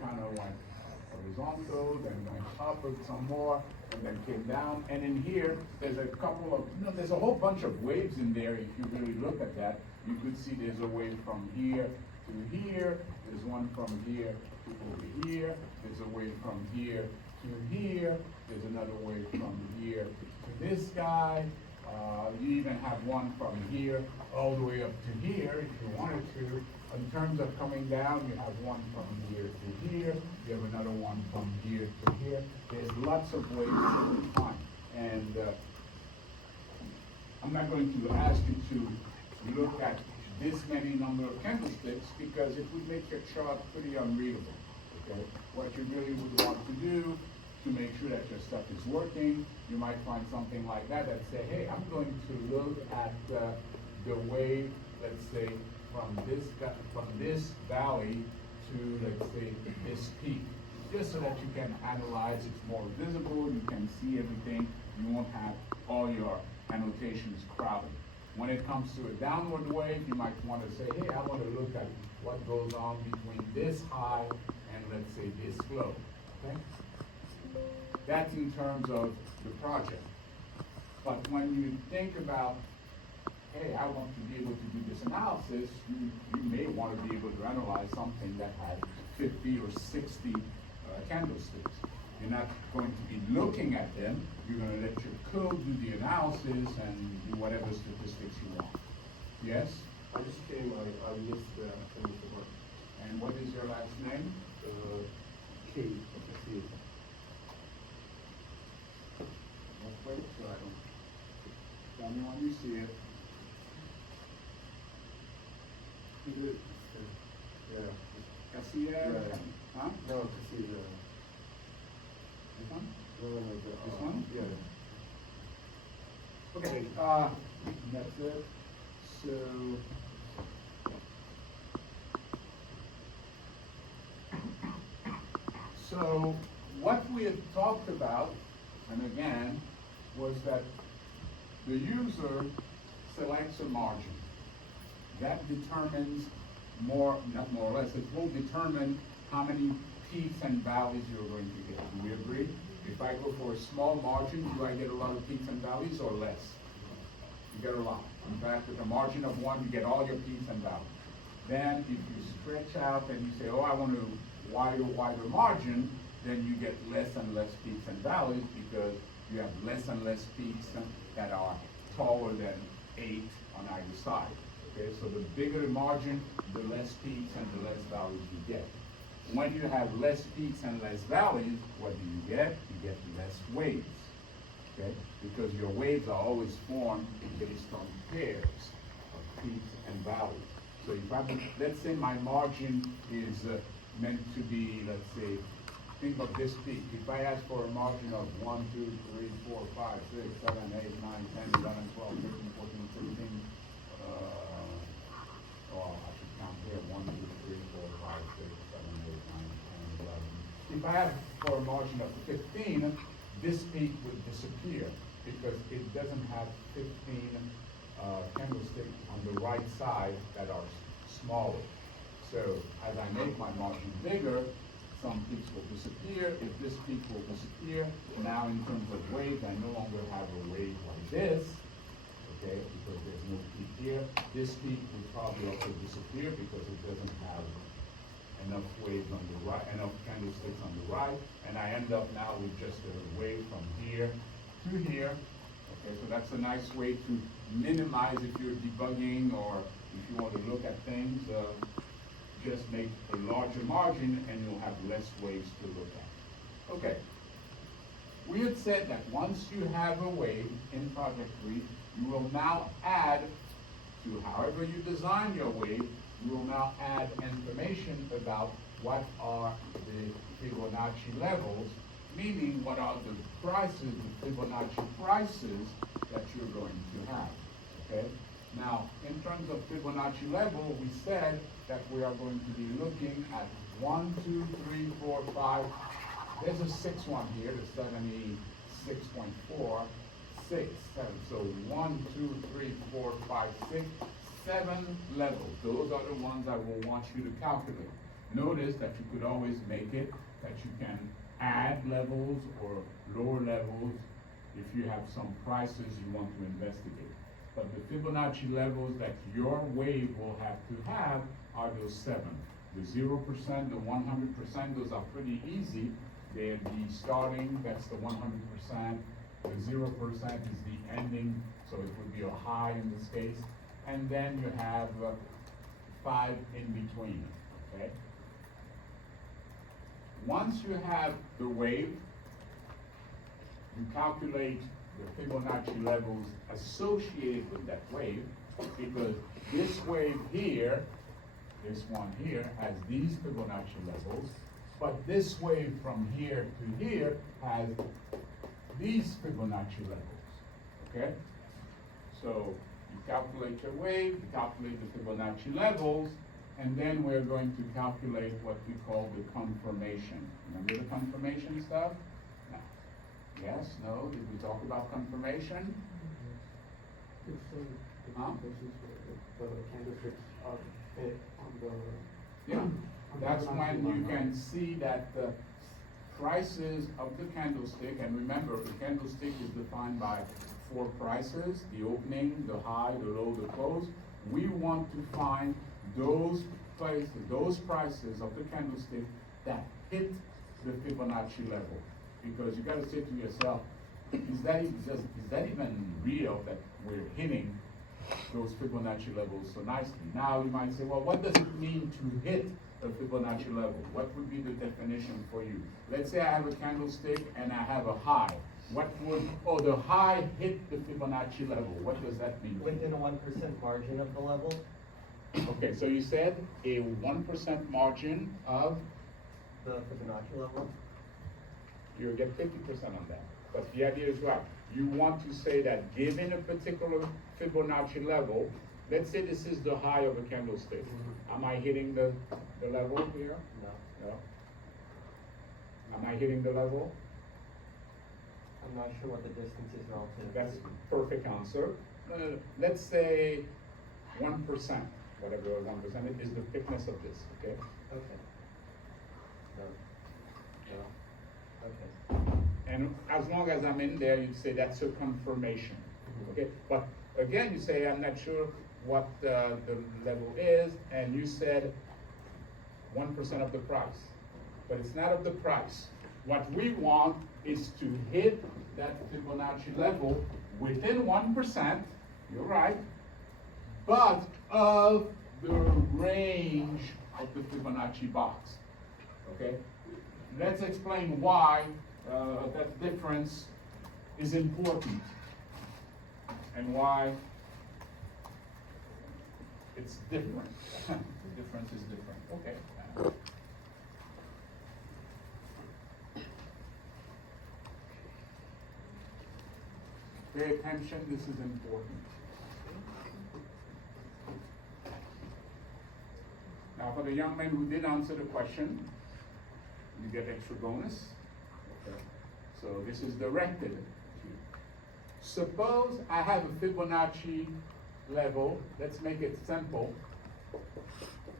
kind of went horizontal, then went up with some more, and then came down. And in here, there's a couple of, there's a whole bunch of waves in there. If you really look at that, you could see there's a wave from here to here. There's one from here to over here. There's a wave from here to here. There's another wave from here to this guy. You even have one from here all the way up to here if you wanted to. In terms of coming down, you have one from here to here. You have another one from here to here. There's lots of ways to define. And I'm not going to ask you to look at this many number of candlesticks because it would make your chart pretty unreadable. Okay? What you really would want to do to make sure that your stuff is working, you might find something like that that say, hey, I'm going to look at the wave, let's say, from this valley to, let's say, this peak, just so that you can analyze. It's more visible, you can see everything, you won't have all your annotations crowded. When it comes to a downward wave, you might want to say, hey, I want to look at what goes on between this high and, let's say, this low. Okay? That's in terms of the project. But when you think about, hey, I want to be able to do this analysis, you may want to be able to analyze something that has 50 or 60 candlesticks. You're not going to be looking at them. You're going to let your code do the analysis and do whatever statistics you want. Yes? I just came, I missed the work. And what is your last name? K. Wait, so I don't. Tell me when you see it. Yeah. Casilla? Yeah. Huh? No, Casilla. This one? No, This one? Yeah. Okay, that's it. So what we had talked about, and again, was that the user selects a margin. That determines not more or less, it will determine how many peaks and valleys you're going to get. Do we agree? If I go for a small margin, do I get a lot of peaks and valleys or less? You get a lot. In fact, with a margin of 1, you get all your peaks and valleys. Then if you stretch out and you say, oh, I want a wider margin, then you get less and less peaks and valleys because you have less and less peaks that are taller than 8 on either side. Okay, so the bigger the margin, the less peaks and the less valleys you get. When you have less peaks and less valleys, what do you get? You get less waves. Okay, because your waves are always formed based on pairs of peaks and valleys. So if let's say my margin is meant to be, let's say, think of this peak. If I ask for a margin of 1, 2, 3, 4, 5, 6, 7, 8, 9, 10, 11, 12, 13, 14, 15, I should count here, 1, 2, 3, 4, 5, 6, 7, 8, 9, 10, 11. If I have for a margin of 15, this peak would disappear because it doesn't have 15 candlesticks on the right side that are smaller. So as I make my margin bigger, some peaks will disappear. If this peak will disappear, now in terms of waves, I no longer have a wave like this, okay, because there's no peak here. This peak would probably also disappear because it doesn't have enough waves on the right, enough candlesticks on the right, and I end up now with just a wave from here to here. Okay, so that's a nice way to minimize if you're debugging or if you want to look at things. Just make a larger margin and you'll have less waves to look at. Okay. We had said that once you have a wave in Project 3, you will now add to however you design your wave, you will now add information about what are the Fibonacci levels, meaning what are the prices, the Fibonacci prices that you're going to have. Okay? Now, in terms of Fibonacci level, we said that we are going to be looking at 1, 2, 3, 4, 5. There's a 6 one here, the 76.4, 6, 7. So 1, 2, 3, 4, 5, 6, 7 levels. Those are the ones I will want you to calculate. Notice that you could always make it that you can add levels or lower levels if you have some prices you want to investigate. But the Fibonacci levels that your wave will have to have are those 7. The 0%, the 100%, those are pretty easy. They're the starting, that's the 100%. The 0% is the ending, so it would be a high in this case. And then you have 5 in between, okay? Once you have the wave, you calculate the Fibonacci levels associated with that wave, because this wave here, this one here, has these Fibonacci levels, but this wave from here to here has these Fibonacci levels, okay? So you calculate your wave, you calculate the Fibonacci levels, and then we're going to calculate what we call the confirmation. Remember the confirmation stuff? No. Yes, no, did we talk about confirmation? Huh? The candlesticks are fit on the. Yeah, on the that's Fibonacci when you line. can see that the prices of the candlestick, and remember, the candlestick is defined by 4 prices: the opening, the high, the low, the close. We want to find those prices of the candlestick that hit the Fibonacci level. Because you gotta say to yourself, is that even real that we're hitting those Fibonacci levels so nicely? Now you might say, well, what does it mean to hit a Fibonacci level? What would be the definition for you? Let's say I have a candlestick and I have a high. The high hit the Fibonacci level. What does that mean? Within a 1% margin of the level? Okay, so you said a 1% margin of, The Fibonacci level? you get 50% on that. But the idea is right. You want to say that given a particular Fibonacci level, let's say this is the high of a candlestick. Am I hitting the level here? No. No. Am I hitting the level? I'm not sure what the distance is relative. That's perfect answer. Let's say 1%, whatever 1% is the thickness of this, okay? Okay. No. No. Okay. And as long as I'm in there, you'd say that's a confirmation, okay? But again, you say, I'm not sure what the level is, and you said 1% of the price. But it's not of the price. What we want is to hit that Fibonacci level within 1%, you're right, but of the range of the Fibonacci box, okay? Let's explain why that difference is important and why it's different. The difference is different, okay. Pay attention, this is important. Now, for the young men who did answer the question, you get extra bonus. Okay. So this is directed to you. Suppose I have a Fibonacci level, let's make it simple.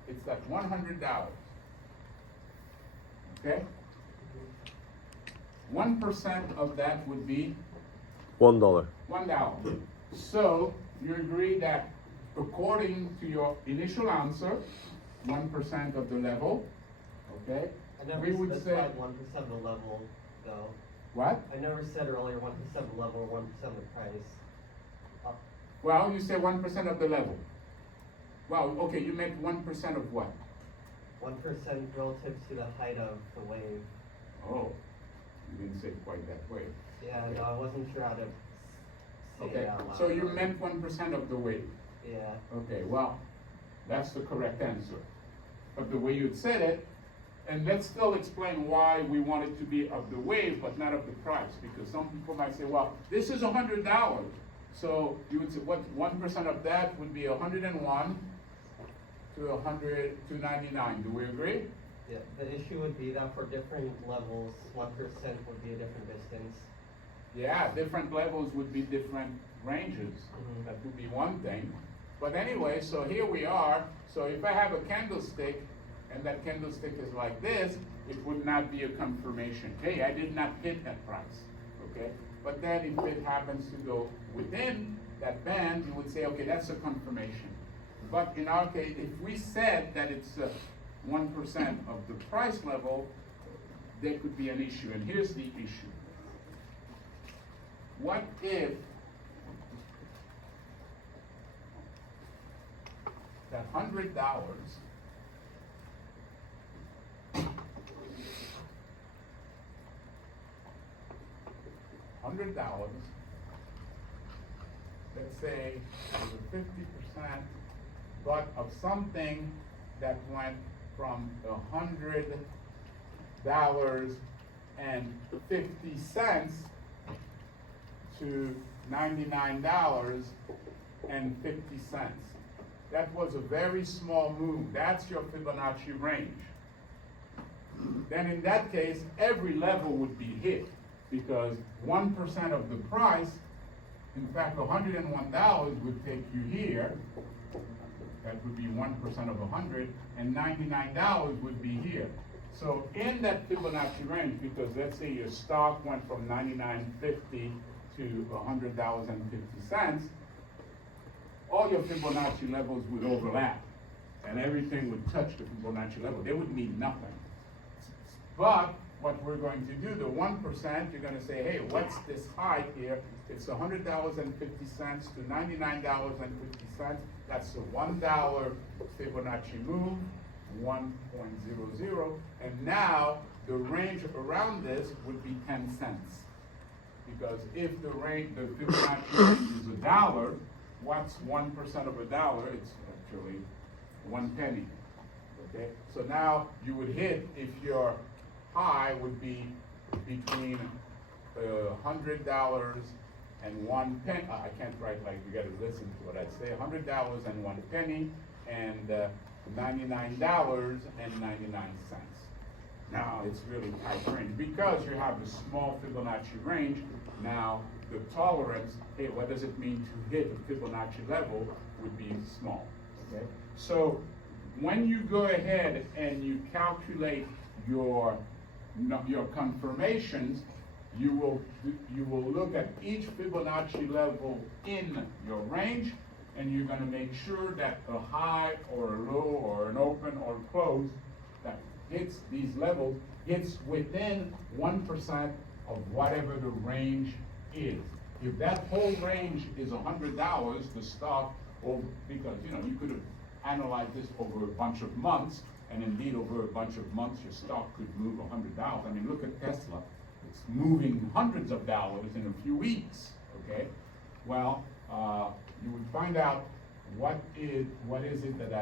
It's at $100. Okay? 1% of that would be $1. $1. So you agree that according to your initial answer, 1% of the level, okay? I never We would say, specified 1% of the level, though. what? I never said earlier 1% of the level or 1% of the price. Well, you say 1% of the level. Well, okay, you make 1% of what? 1% relative to the height of the wave. Oh, you didn't say it quite that way. Yeah, Okay. no, I wasn't sure how to say it Okay, out loud. so you meant 1% of the wave. Yeah. Okay, well, that's the correct answer. But the way you said it, and let's still explain why we want it to be of the wave, but not of the price, because some people might say, well, this is $100. So you would say, what, 1% of that would be 101 to 99. Do we agree? Yeah, the issue would be that for different levels, 1% would be a different distance. Yeah, different levels would be different ranges. Mhm. That would be one thing. But anyway, so here we are. So if I have a candlestick and that candlestick is like this, it would not be a confirmation. Hey, I did not hit that price, okay? But then if it happens to go within that band, you would say, okay, that's a confirmation. But in our case, if we said that it's 1% of the price level, there could be an issue. And here's the issue. What if that $100 let's say was a 50%, but of something that went from $100.50 to $99.50. That was a very small move. That's your Fibonacci range. Then in that case, every level would be hit because 1% of the price, in fact, $101 would take you here. That would be 1% of 100, and $99 would be here. So in that Fibonacci range, because let's say your stock went from $99.50 to $100.50, all your Fibonacci levels would overlap, and everything would touch the Fibonacci level. They would mean nothing. But what we're going to do, the 1%, you're going to say, hey, what's this high here? It's $100.50 to $99.50. That's a $1 Fibonacci move, 1.00. And now the range around this would be 10 cents. Because if the Fibonacci range is $1, what's 1% of $1? It's actually 1 penny. Okay? So now you would hit if your high would be between $100 and 1 penny. I can't write like you got to listen to what I say. $100 and 1 penny, and $99.99. Now it's really tight range because you have a small Fibonacci range. Now the tolerance, hey, what does it mean to hit a Fibonacci level would be small. Okay, so when you go ahead and you calculate your confirmations, you will look at each Fibonacci level in your range, and you're going to make sure that a high or a low or an open or a close that hits these levels hits within 1% of whatever the range is. If that whole range is $100, the stock, because you could have analyzed this over a bunch of months, and indeed over a bunch of months your stock could move $100. I mean, look at Tesla. It's moving hundreds of dollars in a few weeks, okay? Well, you would find out what is it that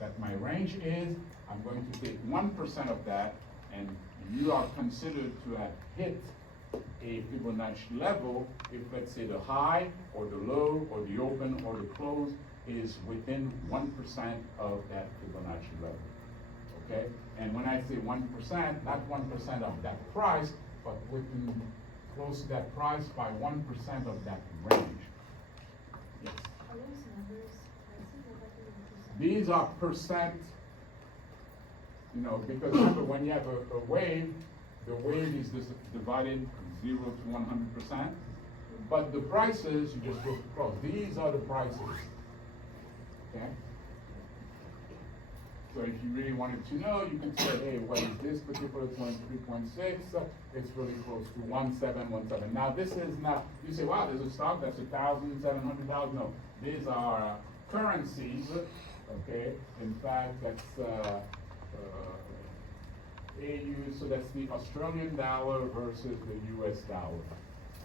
that my range is. I'm going to take 1% of that, and you are considered to have hit a Fibonacci level if, let's say, the high or the low or the open or the close is within 1% of that Fibonacci level. Okay? And when I say 1%, not 1% of that price, but within close to that price by 1% of that range. Yes. Are those numbers prices or what are the percent? These are percent, because remember when you have a wave, the wave is divided 0 to 100%. But the prices, you just look across. These are the prices. Okay? So if you really wanted to know, you can say, hey, what is this particular 23.6? It's really close to 1717. Now this is not, you say, wow, there's a stock that's $1,700. No, these are currencies, okay? In fact, that's AU, so that's the Australian dollar versus the US dollar.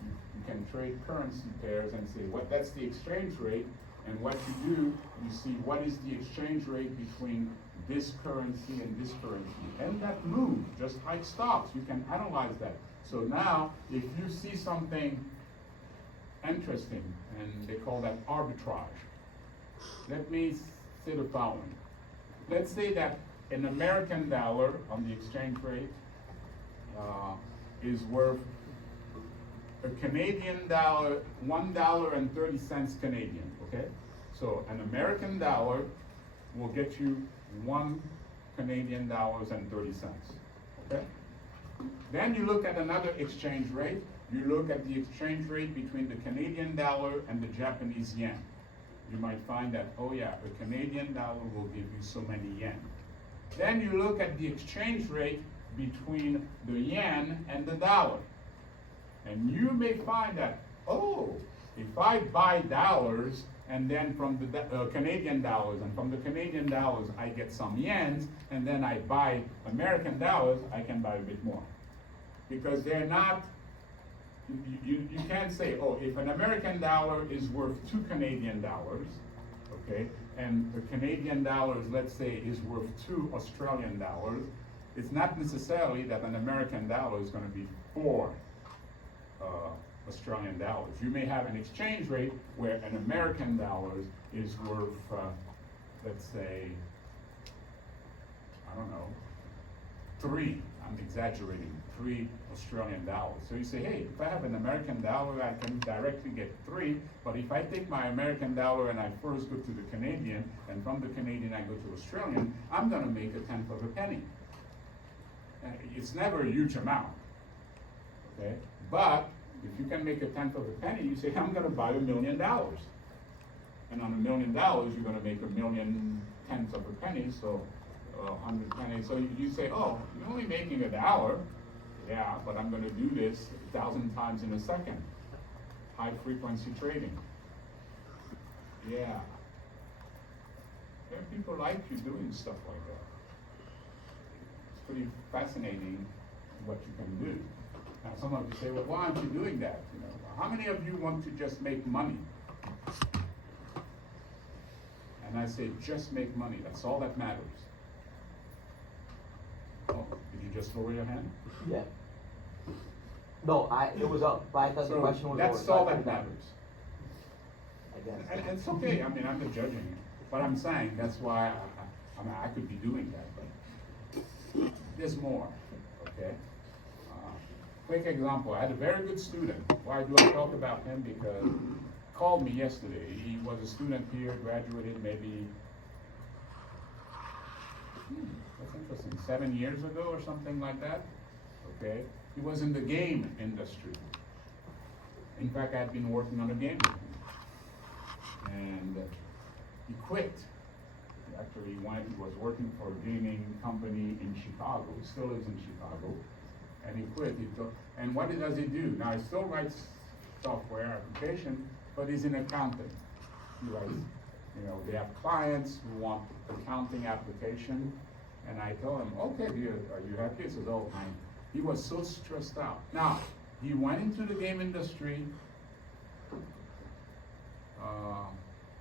You can trade currency pairs and say, that's the exchange rate, and what you do, you see what is the exchange rate between this currency and this currency. And that move, just like stocks, you can analyze that. So now, if you see something interesting, and they call that arbitrage, let me say the following. Let's say that an American dollar on the exchange rate is worth a Canadian dollar, $1.30 Canadian, okay? So an American dollar will get you 1 Canadian dollars and 30 cents, okay? Then you look at another exchange rate. You look at the exchange rate between the Canadian dollar and the Japanese yen. You might find that, oh yeah, a Canadian dollar will give you so many yen. Then you look at the exchange rate between the yen and the dollar. And you may find that, oh, if I buy dollars and then from the Canadian dollars, and from the Canadian dollars I get some yens, and then I buy American dollars, I can buy a bit more. Because they're not, you can't say, oh, if an American dollar is worth 2 Canadian dollars, okay, and the Canadian dollars, let's say, is worth 2 Australian dollars, it's not necessarily that an American dollar is going to be 4 Australian dollars. You may have an exchange rate where an American dollar is worth, let's say, I don't know, 3, I'm exaggerating, 3 Australian dollars. So you say, hey, if I have an American dollar, I can directly get 3, but if I take my American dollar and I first go to the Canadian, and from the Canadian I go to Australian, I'm gonna make a 1/10 of a penny. It's never a huge amount, okay? But if you can make a 1/10 of a penny, you say, I'm gonna buy $1 million. And on $1 million, you're gonna make 1,000,000 of a penny, so 100 pennies. So you say, oh, you're only making $1. Yeah, but I'm gonna do this 1,000 times in a second. High frequency trading. Yeah. There are people like you doing stuff like that. It's pretty fascinating what you can do. Now some of you say, well, why aren't you doing that? You know, how many of you want to just make money? And I say, just make money. That's all that matters. Oh, did you just lower your hand? Yeah. No, it was up, but I thought the So question was. that's over, all so I that put it down. matters. I guess. And it's okay, I mean, I'm not judging it, but I'm saying that's why I mean, I could be doing that, but there's more, okay? Quick example, I had a very good student. Why do I talk about him? Because he called me yesterday. He was a student here, graduated maybe, that's interesting, 7 years ago or something like that, okay? He was in the game industry. In fact, I'd been working on a game with him. And he quit. Actually, he was working for a gaming company in Chicago, he still lives in Chicago, and he quit. And what does he do? Now, he still writes software application, but he's in accounting. He writes, you know, they have clients who want accounting application, and I told him, okay, are you happy? He says, oh, he was so stressed out. Now, he went into the game industry.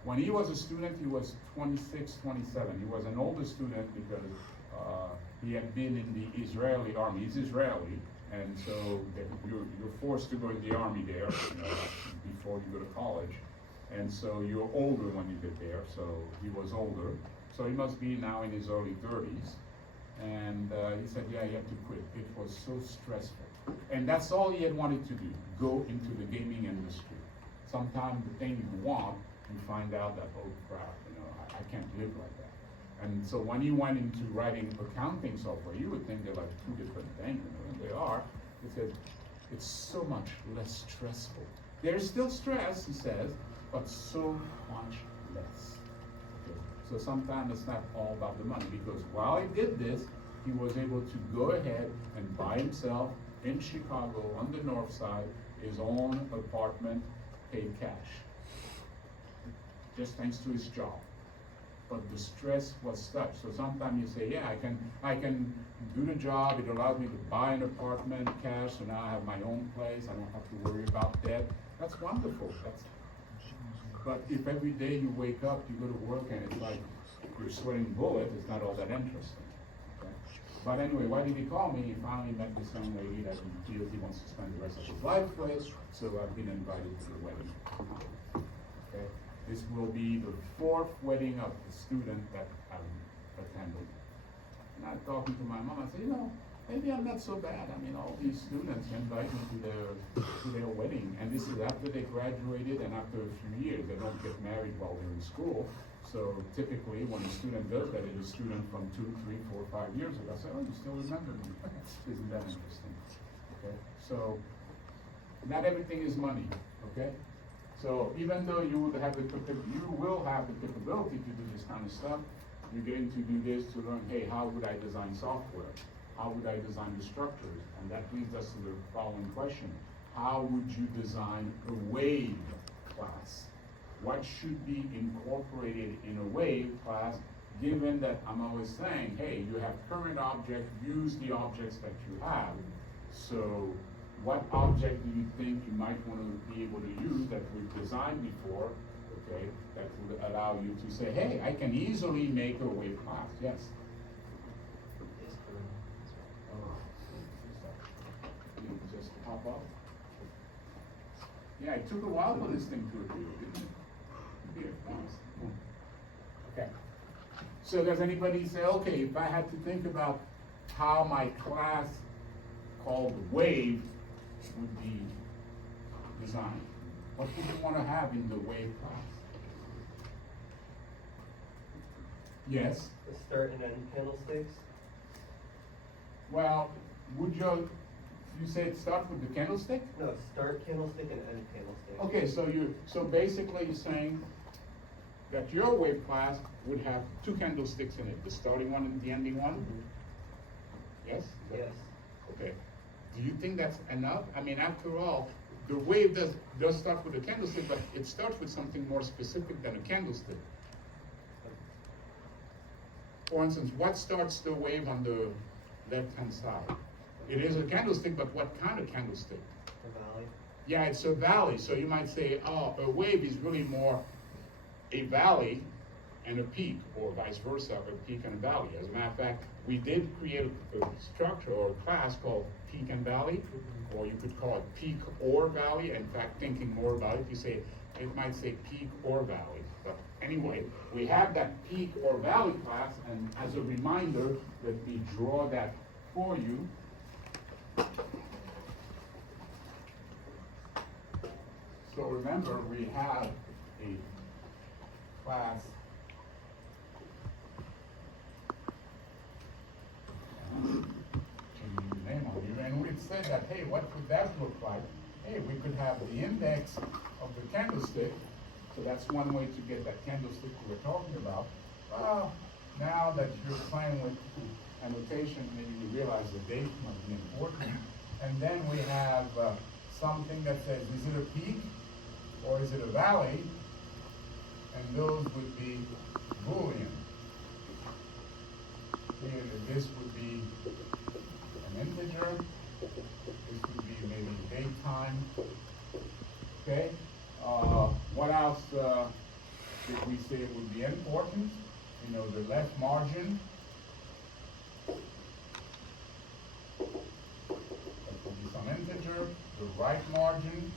When he was a student, he was 26, 27. He was an older student because he had been in the Israeli army. He's Israeli, and so you're forced to go in the army there, you know, before you go to college. And so you're older when you get there, so he was older. So he must be now in his early 30s. And he said, yeah, he had to quit. It was so stressful. And that's all he had wanted to do, go into the gaming industry. Sometimes the thing you want, you find out that, oh crap, you know, I can't live like that. And so when he went into writing accounting software, you would think they're like 2 different things, you know, and they are. He said, it's so much less stressful. There's still stress, he says, but so much less. Okay? So sometimes it's not all about the money, because while he did this, he was able to go ahead and buy himself in Chicago on the north side his own apartment, paid cash. Just thanks to his job. But the stress was such. So sometimes you say, yeah, I can do the job. It allows me to buy an apartment, cash, so now I have my own place. I don't have to worry about debt. That's wonderful. But if every day you wake up, you go to work, and it's like you're sweating bullets, it's not all that interesting. Okay? But anyway, why did he call me? He finally met this young lady that he feels he wants to spend the rest of his life with. So I've been invited to the wedding. Okay? This will be the 4th wedding of the student that I'm attending. And I'm talking to my mom, I said, you know, maybe I'm not so bad. I mean, all these students invite me to their wedding, and this is after they graduated and after a few years. They don't get married while they're in school. So typically, when a student does that, it's a student from 2, 3, 4, 5 years ago. I say, oh, you still remember me? Isn't that interesting? Okay, so not everything is money. Okay, so even though you will have the capability to do this kind of stuff, you're getting to do this to learn, hey, how would I design software? How would I design the structures? And that leads us to the following question. How would you design a wave class? What should be incorporated in a wave class, given that I'm always saying, hey, you have current objects, use the objects that you have. So what object do you think you might want to be able to use that we've designed before, okay, that would allow you to say, hey, I can easily make a wave class, yes? You just pop up. Yeah, it took a while for this thing to appear, didn't it? Here, nice. Okay. So does anybody say, okay, if I had to think about how my class called Wave would be designed, what would you want to have in the Wave class? Yes? The start and end candlesticks? Well, would you said start with the candlestick? No, start candlestick and end candlestick. Okay, so basically you're saying that your wave class would have 2 candlesticks in it, the starting one and the ending one? Yes? Yes. Okay. Do you think that's enough? I mean, after all, the wave does start with a candlestick, but it starts with something more specific than a candlestick. For instance, what starts the wave on the left-hand side? It is a candlestick, but what kind of candlestick? The valley. Yeah, it's a valley. So you might say, oh, a wave is really more a valley and a peak, or vice versa, a peak and a valley. As a matter of fact, we did create a structure or a class called peak and valley, or you could call it peak or valley. In fact, thinking more about it, you say, it might say peak or valley. But anyway, we have that peak or valley class, and as a reminder, let me draw that for you. So remember, we have a class changing the name on you, and we said that, hey, what would that look like? Hey, we could have the index of the candlestick, so that's one way to get that candlestick we were talking about. Well, now that you're playing with annotation, maybe you realize the date might be important. And then we have something that says, is it a peak or is it a valley? And those would be Boolean. Here, this would be an integer. This would be maybe date time. Okay? What else did we say would be important? You know, the left margin. That would be some integer. The right margin.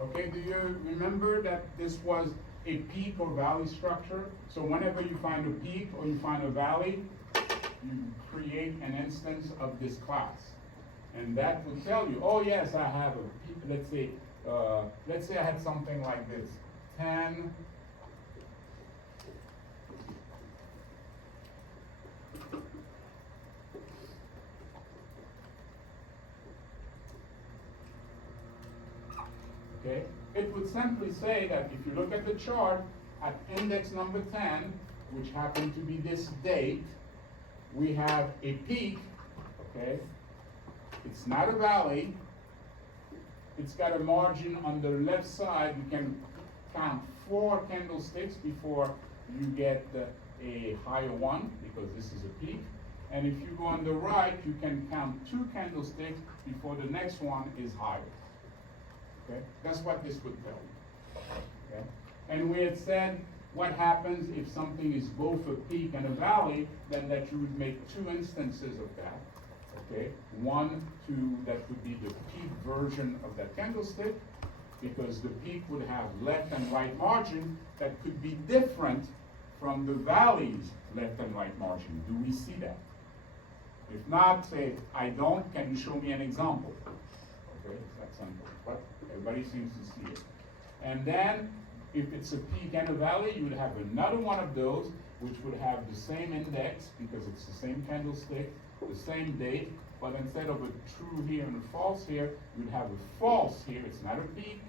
Okay, do you remember that this was a peak or valley structure? So whenever you find a peak or you find a valley, you create an instance of this class. And that would tell you, oh yes, I have a peak. Let's say I had something like this, 10, okay? It would simply say that if you look at the chart, at index number 10, which happened to be this date, we have a peak, okay? It's not a valley. It's got a margin on the left side. You can count 4 candlesticks before you get a higher one, because this is a peak. And if you go on the right, you can count 2 candlesticks before the next one is higher. Okay? That's what this would tell you. Okay? And we had said what happens if something is both a peak and a valley, then that you would make 2 instances of that. Okay? One that would be the peak version of that candlestick, because the peak would have left and right margin that could be different from the valley's left and right margin? Do we see that? If not, say, I don't, can you show me an example? Okay, it's that simple, but everybody seems to see it. And then, if it's a peak and a valley, you would have another one of those, which would have the same index, because it's the same candlestick, the same date, but instead of a true here and a false here, you'd have a false here, it's not a peak,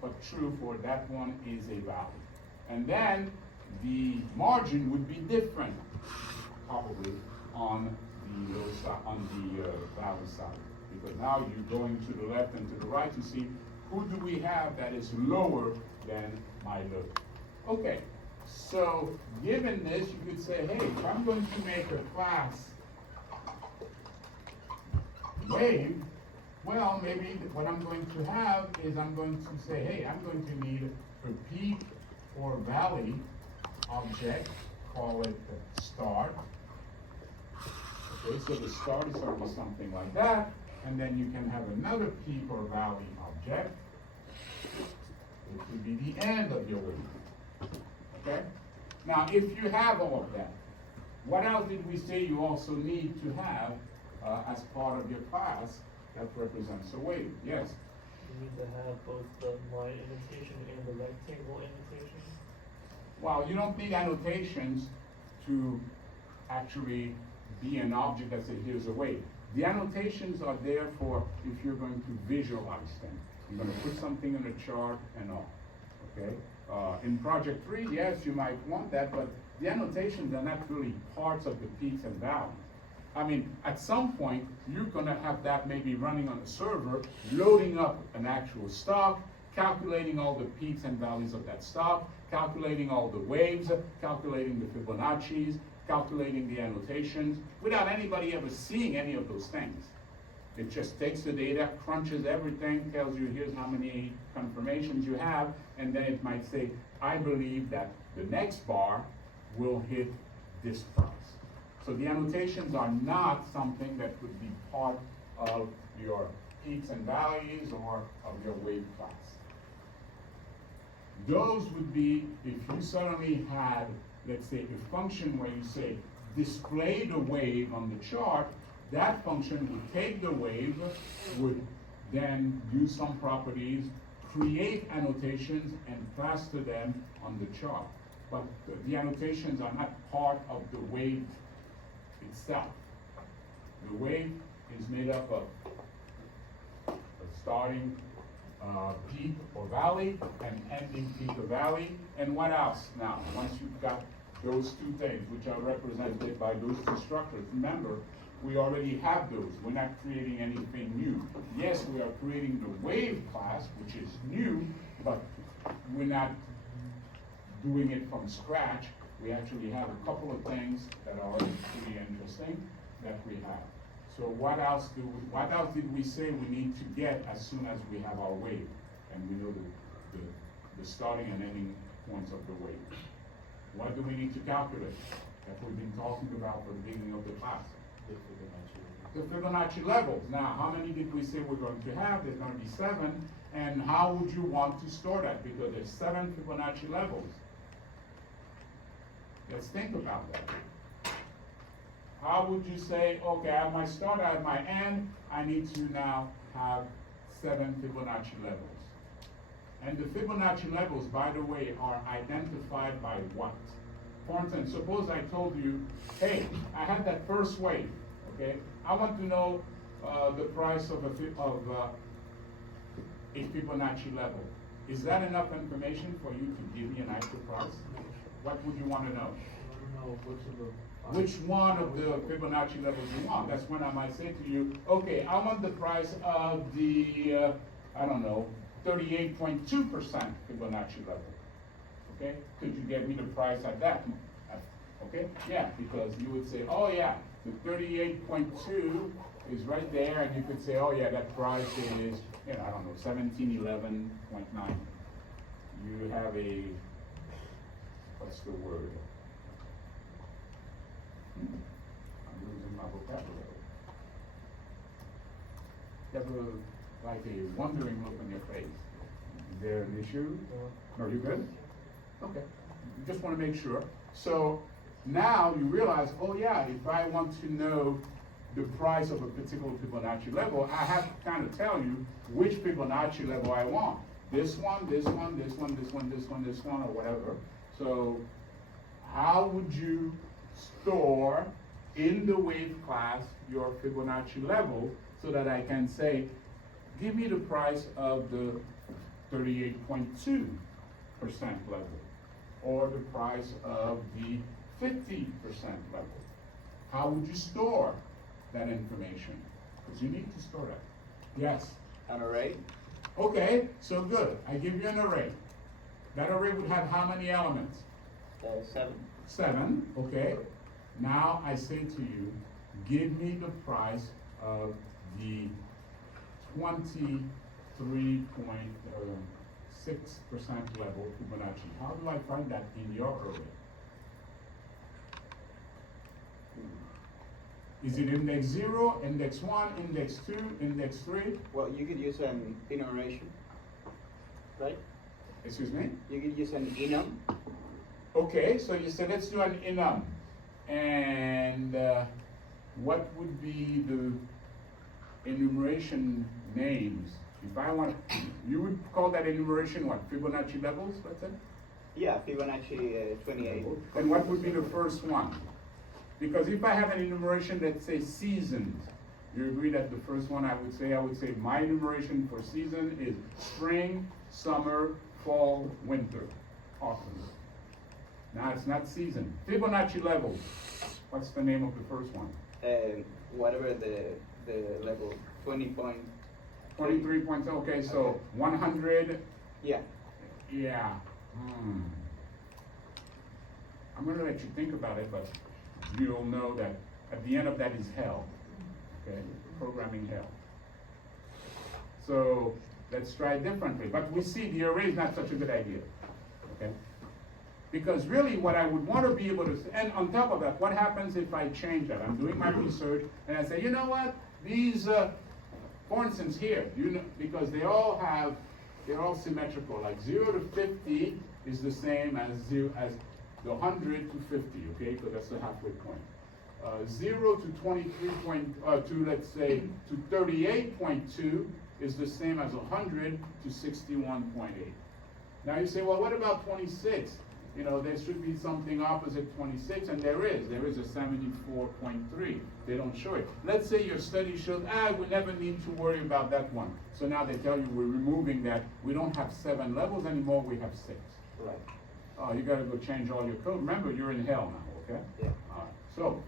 but true for that one is a valley. And then, the margin would be different, probably, on the low side, on the valley side. Because now you're going to the left and to the right to see who do we have that is lower than my low. Okay, so given this, you could say, hey, if I'm going to make a class wave, well, maybe what I'm going to have is I'm going to say, hey, I'm going to need a peak or valley object, call it the start. Okay, so the start is going to be something like that, and then you can have another peak or valley object. It would be the end of your wave. Okay? Now, if you have all of that, what else did we say you also need to have as part of your class that represents a wave? Yes? You need to have both the line annotation and the rectangle annotation. Well, you don't need annotations to actually be an object that says here's a wave. The annotations are there for if you're going to visualize things. You're going to put something in a chart and all. Okay? In project 3, yes, you might want that, but the annotations are not really parts of the peaks and valleys. I mean, at some point, you're going to have that maybe running on a server, loading up an actual stock, calculating all the peaks and valleys of that stock, calculating all the waves, calculating the Fibonacci's, calculating the annotations, without anybody ever seeing any of those things. It just takes the data, crunches everything, tells you here's how many confirmations you have, and then it might say, I believe that the next bar will hit this price. So the annotations are not something that would be part of your peaks and valleys or of your wave class. Those would be if you suddenly had, let's say, a function where you say, display the wave on the chart. That function would take the wave, would then use some properties, create annotations, and plaster them on the chart. But the annotations are not part of the wave itself. The wave is made up of a starting peak or valley, and ending peak or valley, and what else? Now, once you've got those two things, which are represented by those two structures, remember, we already have those. We're not creating anything new. Yes, we are creating the wave class, which is new, but we're not doing it from scratch. We actually have a couple of things that are pretty interesting that we have. So what else did we say we need to get as soon as we have our wave? And we know the starting and ending points of the wave. What do we need to calculate that we've been talking about from the beginning of the class? The Fibonacci levels. Now, how many did we say we're going to have? There's going to be 7. And how would you want to store that? Because there's 7 Fibonacci levels. Let's think about that. How would you say, okay, I have my start, I have my end, I need to now have 7 Fibonacci levels. And the Fibonacci levels, by the way, are identified by what? For instance, suppose I told you, hey, I had that first wave, okay? I want to know the price of a Fibonacci level. Is that enough information for you to give me an actual price? What would you want to know? I don't know Which one of the Fibonacci levels you want? That's when I might say to you, okay, I want the price of the, I don't know, 38.2% Fibonacci level. Okay? Could you get me the price at that? Okay? Yeah, because you would say, oh yeah, the 38.2 is right there, and you could say, oh yeah, that price is, you know, I don't know, 1711.9. You have a, what's the word? I'm losing my vocabulary. You have like a wondering look on your face. Is there an issue? No, you good? Okay. just want to make sure. So now you realize, oh yeah, if I want to know the price of a particular Fibonacci level, I have to kind of tell you which Fibonacci level I want. This one, this one, this one, this one, this one, this one, or whatever. So how would you store in the wave class your Fibonacci level so that I can say, give me the price of the 38.2% level, or the price of the 50% level? How would you store that information? Because you need to store that. Yes? An array? Okay, so good. I give you an array. That array would have how many elements? 7. 7, okay. Now I say to you, give me the price of the 23.6% level Fibonacci. How do I find that in your array? Is it index 0, index 1, index 2, index 3? Well, you could use an enumeration, right? Excuse me? You could use an enum. Okay, so you said let's do an enum. And what would be the enumeration names? If I want, you would call that enumeration what? Fibonacci levels, let's say? Yeah, Fibonacci 28. And what would be the first one? Because if I have an enumeration that says seasons, you agree that the first one I would say my enumeration for season is spring, summer, fall, winter, autumn. Now it's not season. Fibonacci levels. What's the name of the first one? Whatever the level, 20 point. 23 points. Okay, so 100. Yeah. Yeah. I'm going to let you think about it, but you'll know that at the end of that is hell. Okay, programming hell. So let's try it differently. But we see the array is not such a good idea. Okay. Because really what I would want to be able to, and on top of that, what happens if I change that? I'm doing my research and I say, you know what, these, for instance here, you know, because they're all symmetrical, like 0 to 50 is the same as the 100 to 50, okay, because that's the halfway point. 0 to 23.2, let's say, to 38.2 is the same as 100 to 61.8. Now you say, well, what about 26? You know, there should be something opposite 26, and there is. There is a 74.3. They don't show it. Let's say your study shows, we never need to worry about that one. So now they tell you we're removing that. We don't have 7 levels anymore, we have 6. Right. Oh, you gotta go change all your code. Remember, you're in hell now, okay? Yeah. All right. So,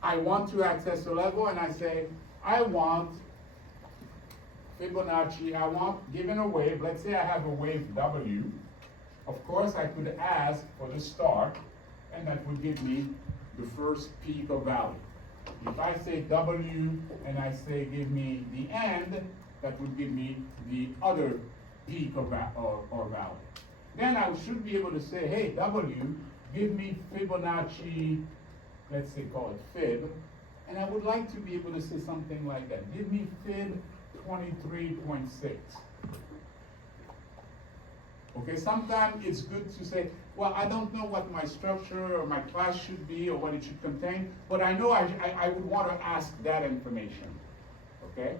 I want to access a level, and I say, I want Fibonacci, I want, given a wave, let's say I have a wave W. Of course, I could ask for the start, and that would give me the first peak or valley. If I say W, and I say give me the end, that would give me the other peak or valley. Then I should be able to say, hey, W, give me Fibonacci, let's say call it Fib, and I would like to be able to say something like that. Give me Fib 23.6. Okay, sometimes it's good to say, well, I don't know what my structure or my class should be or what it should contain, but I know I would want to ask that information. Okay?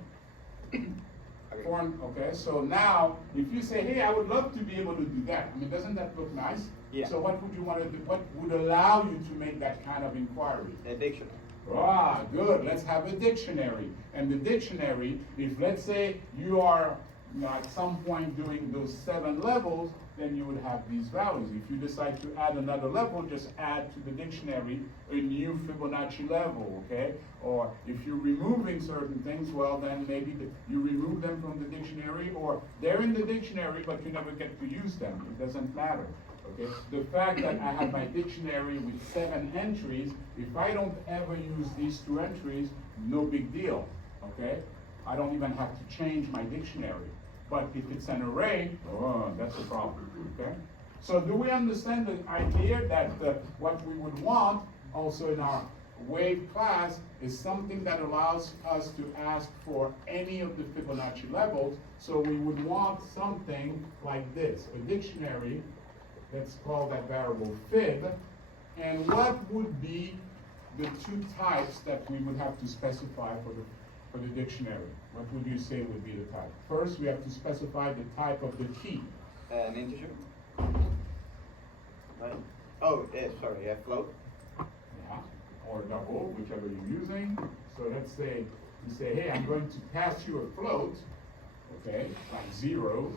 Okay, so now, if you say, hey, I would love to be able to do that, I mean, doesn't that look nice? Yeah. So what would you want to do? What would allow you to make that kind of inquiry? A dictionary. Ah, good. Let's have a dictionary. And the dictionary, if let's say you are at some point doing those 7 levels, then you would have these values. If you decide to add another level, just add to the dictionary a new Fibonacci level, okay? Or if you're removing certain things, well, then maybe you remove them from the dictionary, or they're in the dictionary, but you never get to use them. It doesn't matter. Okay? The fact that I have my dictionary with 7 entries, if I don't ever use these 2 entries, no big deal. Okay? I don't even have to change my dictionary. But if it's an array, oh, that's a problem. Okay? So do we understand the idea that what we would want also in our wave class is something that allows us to ask for any of the Fibonacci levels? So we would want something like this, a dictionary let's call that variable fib. And what would be the two types that we would have to specify for the dictionary? What would you say would be the type? First, we have to specify the type of the key. An integer? Right? Oh, sorry, a float? Yeah, or double, whichever you're using. So let's say, you say, hey, I'm going to pass you a float, okay, like 0,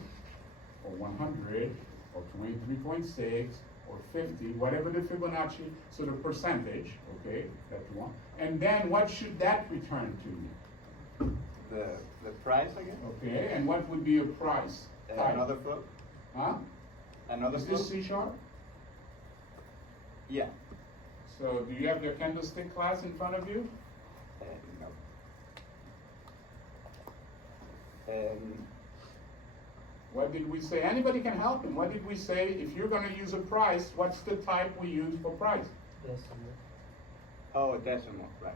or 100, or 23.6, or 50, whatever the Fibonacci, so the percentage, okay, that you want. And then what should that return to you? The price, I guess? Okay, and what would be a price? type? Another float? Huh? Another Is float? this C sharp? Yeah. So do you have your candlestick class in front of you? No. What did we say? Anybody can help him. What did we say? If you're gonna use a price, what's the type we use for price? Decimal. Oh, decimal, right.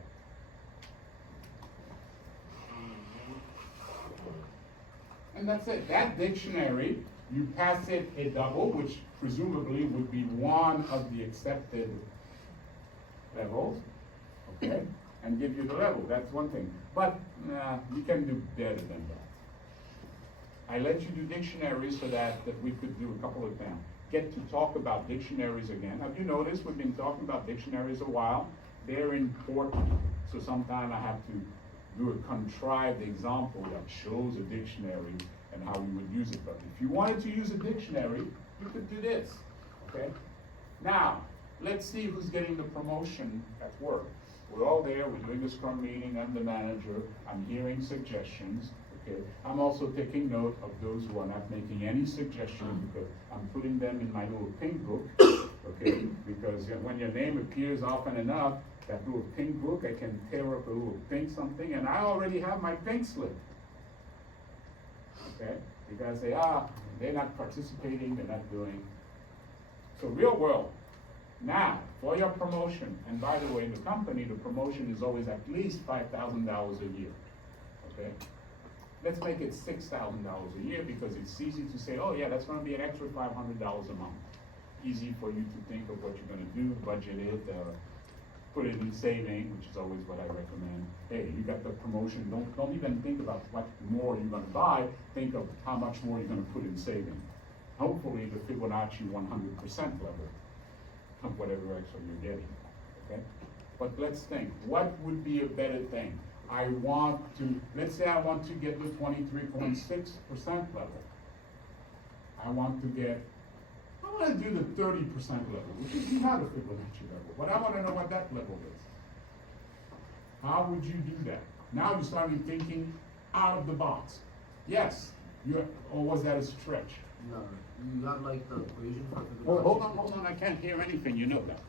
And that's it. That dictionary, you pass it a double, which presumably would be one of the accepted levels, okay, and give you the level. That's one thing. But you can do better than that. I let you do dictionaries so that we could do a couple of them. Get to talk about dictionaries again. Have you noticed we've been talking about dictionaries a while? They're important. So sometimes I have to do a contrived example that shows a dictionary and how we would use it. But if you wanted to use a dictionary, you could do this, okay? Now, let's see who's getting the promotion at work. We're all there, we're doing a Scrum meeting, I'm the manager, I'm hearing suggestions, okay? I'm also taking note of those who are not making any suggestions because I'm putting them in my little pink book, okay? Because when your name appears often enough, that little pink book, I can tear up a little pink something, and I already have my pink slip. Okay? Because they're not participating, they're not doing. So real world. Now, for your promotion, and by the way, in the company, the promotion is always at least $5,000 a year. Okay? Let's make it $6,000 a year because it's easy to say, oh yeah, that's gonna be an extra $500 a month. Easy for you to think of what you're gonna do, budget it, put it in saving, which is always what I recommend. Hey, you got the promotion, don't even think about what more you're gonna buy, think of how much more you're gonna put in saving. Hopefully the Fibonacci 100% level of whatever extra you're getting, okay? But let's think, what would be a better thing? Let's say I want to get the 23.6% level. I want to do the 30% level, which is not a Fibonacci level, but I want to know what that level is. How would you do that? Now you're starting thinking out of the box. Yes, or was that a stretch? No, you got like the equation for Fibonacci. Hold on, I can't hear anything, you know that.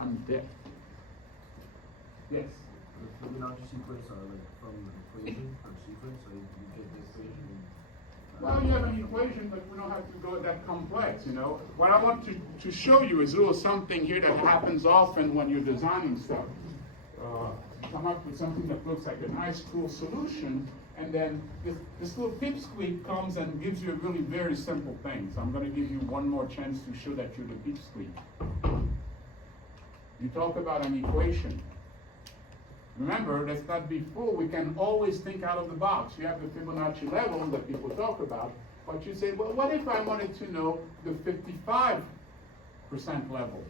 I'm deaf. Yes. The Fibonacci sequence are like from the equation or sequence, so you get the equation. Well, you have an equation, but we don't have to go that complex, you know. What I want to show you is a little something here that happens often when you're designing stuff. Come up with something that looks like a nice, cool solution, and then this little pipsqueak comes and gives you a really very simple thing. So I'm going to give you one more chance to show that you're the pipsqueak. You talk about an equation. Remember, let's not be fooled. We can always think out of the box. You have the Fibonacci level that people talk about, but you say, well, what if I wanted to know the 55% level?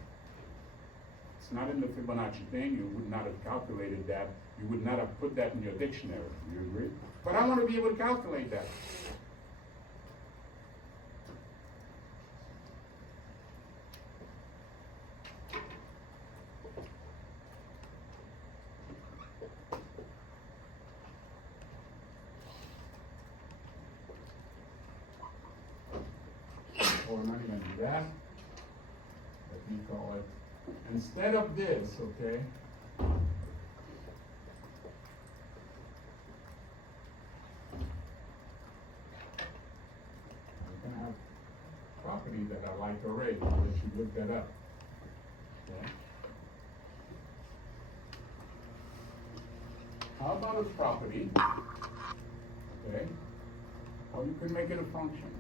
It's not in the Fibonacci thing. You would not have calculated that. You would not have put that in your dictionary. Do you agree? But I want to be able to calculate that. Or not even do that. Let me call it. Instead of this, okay? I'm gonna have property that I like already. I'll let you look that up. Okay? How about a property? Okay? Or you can make it a function.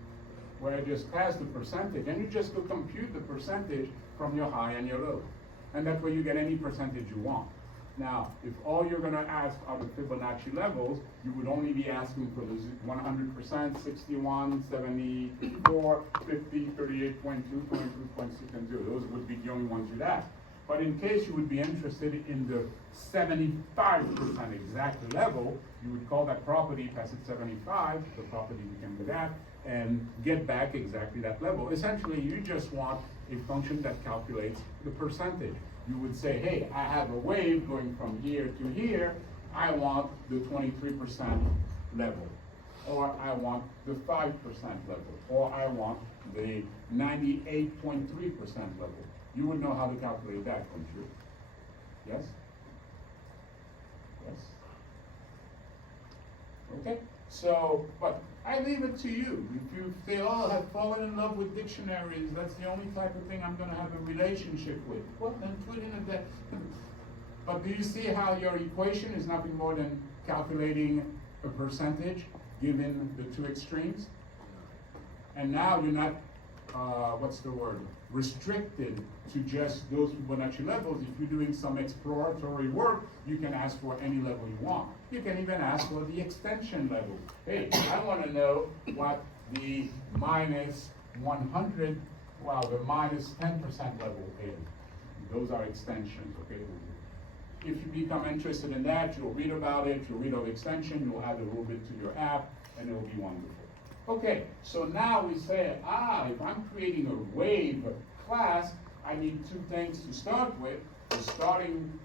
where I just pass the percentage, and you just go compute the percentage from your high and your low. And that way you get any percentage you want. Now, if all you're gonna ask are the Fibonacci levels, you would only be asking for the 100%, 61, 74, 50, 38.2, 22.6, and 0. Those would be the only ones you'd ask. But in case you would be interested in the 75% exact level, you would call that property, pass it 75, the property became that, and get back exactly that level. Essentially, you just want a function that calculates the percentage. You would say, hey, I have a wave going from here to here, I want the 23% level, or I want the 5% level, or I want the 98.3% level. You would know how to calculate that, wouldn't you? Yes? Yes? Okay, so, but I leave it to you. If you say, oh, I've fallen in love with dictionaries, that's the only type of thing I'm gonna have a relationship with. Well, then put in a But do you see how your equation is nothing more than calculating a percentage given the two extremes? And now you're not, restricted to just those Fibonacci levels. If you're doing some exploratory work, you can ask for any level you want. You can even ask for the extension level. Hey, I want to know what the minus 100, the minus 10% level is. Those are extensions, okay? If you become interested in that, you'll read about it, you'll read of extension, you'll add a little bit to your app, and it'll be wonderful. Okay, so now we say, if I'm creating a wave class, I need two things to start with, the starting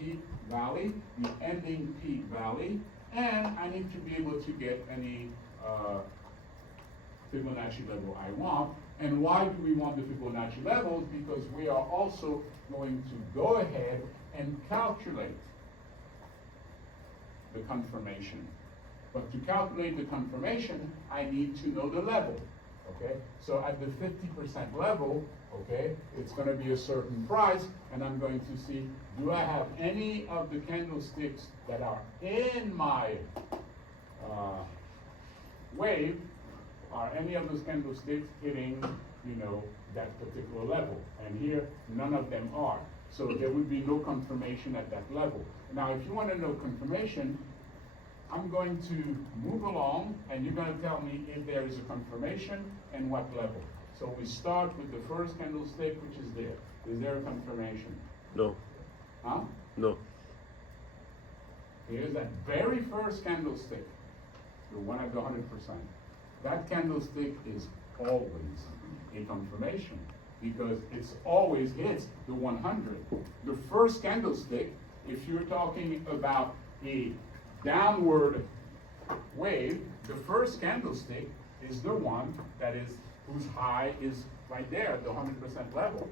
peak valley, the ending peak valley, and I need to be able to get any Fibonacci level I want. And why do we want the Fibonacci levels? Because we are also going to go ahead and calculate the confirmation. But to calculate the confirmation, I need to know the level, okay? So at the 50% level, okay, it's gonna be a certain price, and I'm going to see, do I have any of the candlesticks that are in my wave, are any of those candlesticks hitting, that particular level? And here, none of them are. So there would be no confirmation at that level. Now, if you want to know confirmation, I'm going to move along, and you're going to tell me if there is a confirmation and what level. So we start with the first candlestick, which is there. Is there a confirmation? No. Huh? No. Here's that very first candlestick, the one at the 100%. That candlestick is always a confirmation because it's always hits the 100. The first candlestick, if you're talking about a downward wave, the first candlestick is the one that is, whose high is right there at the 100% level.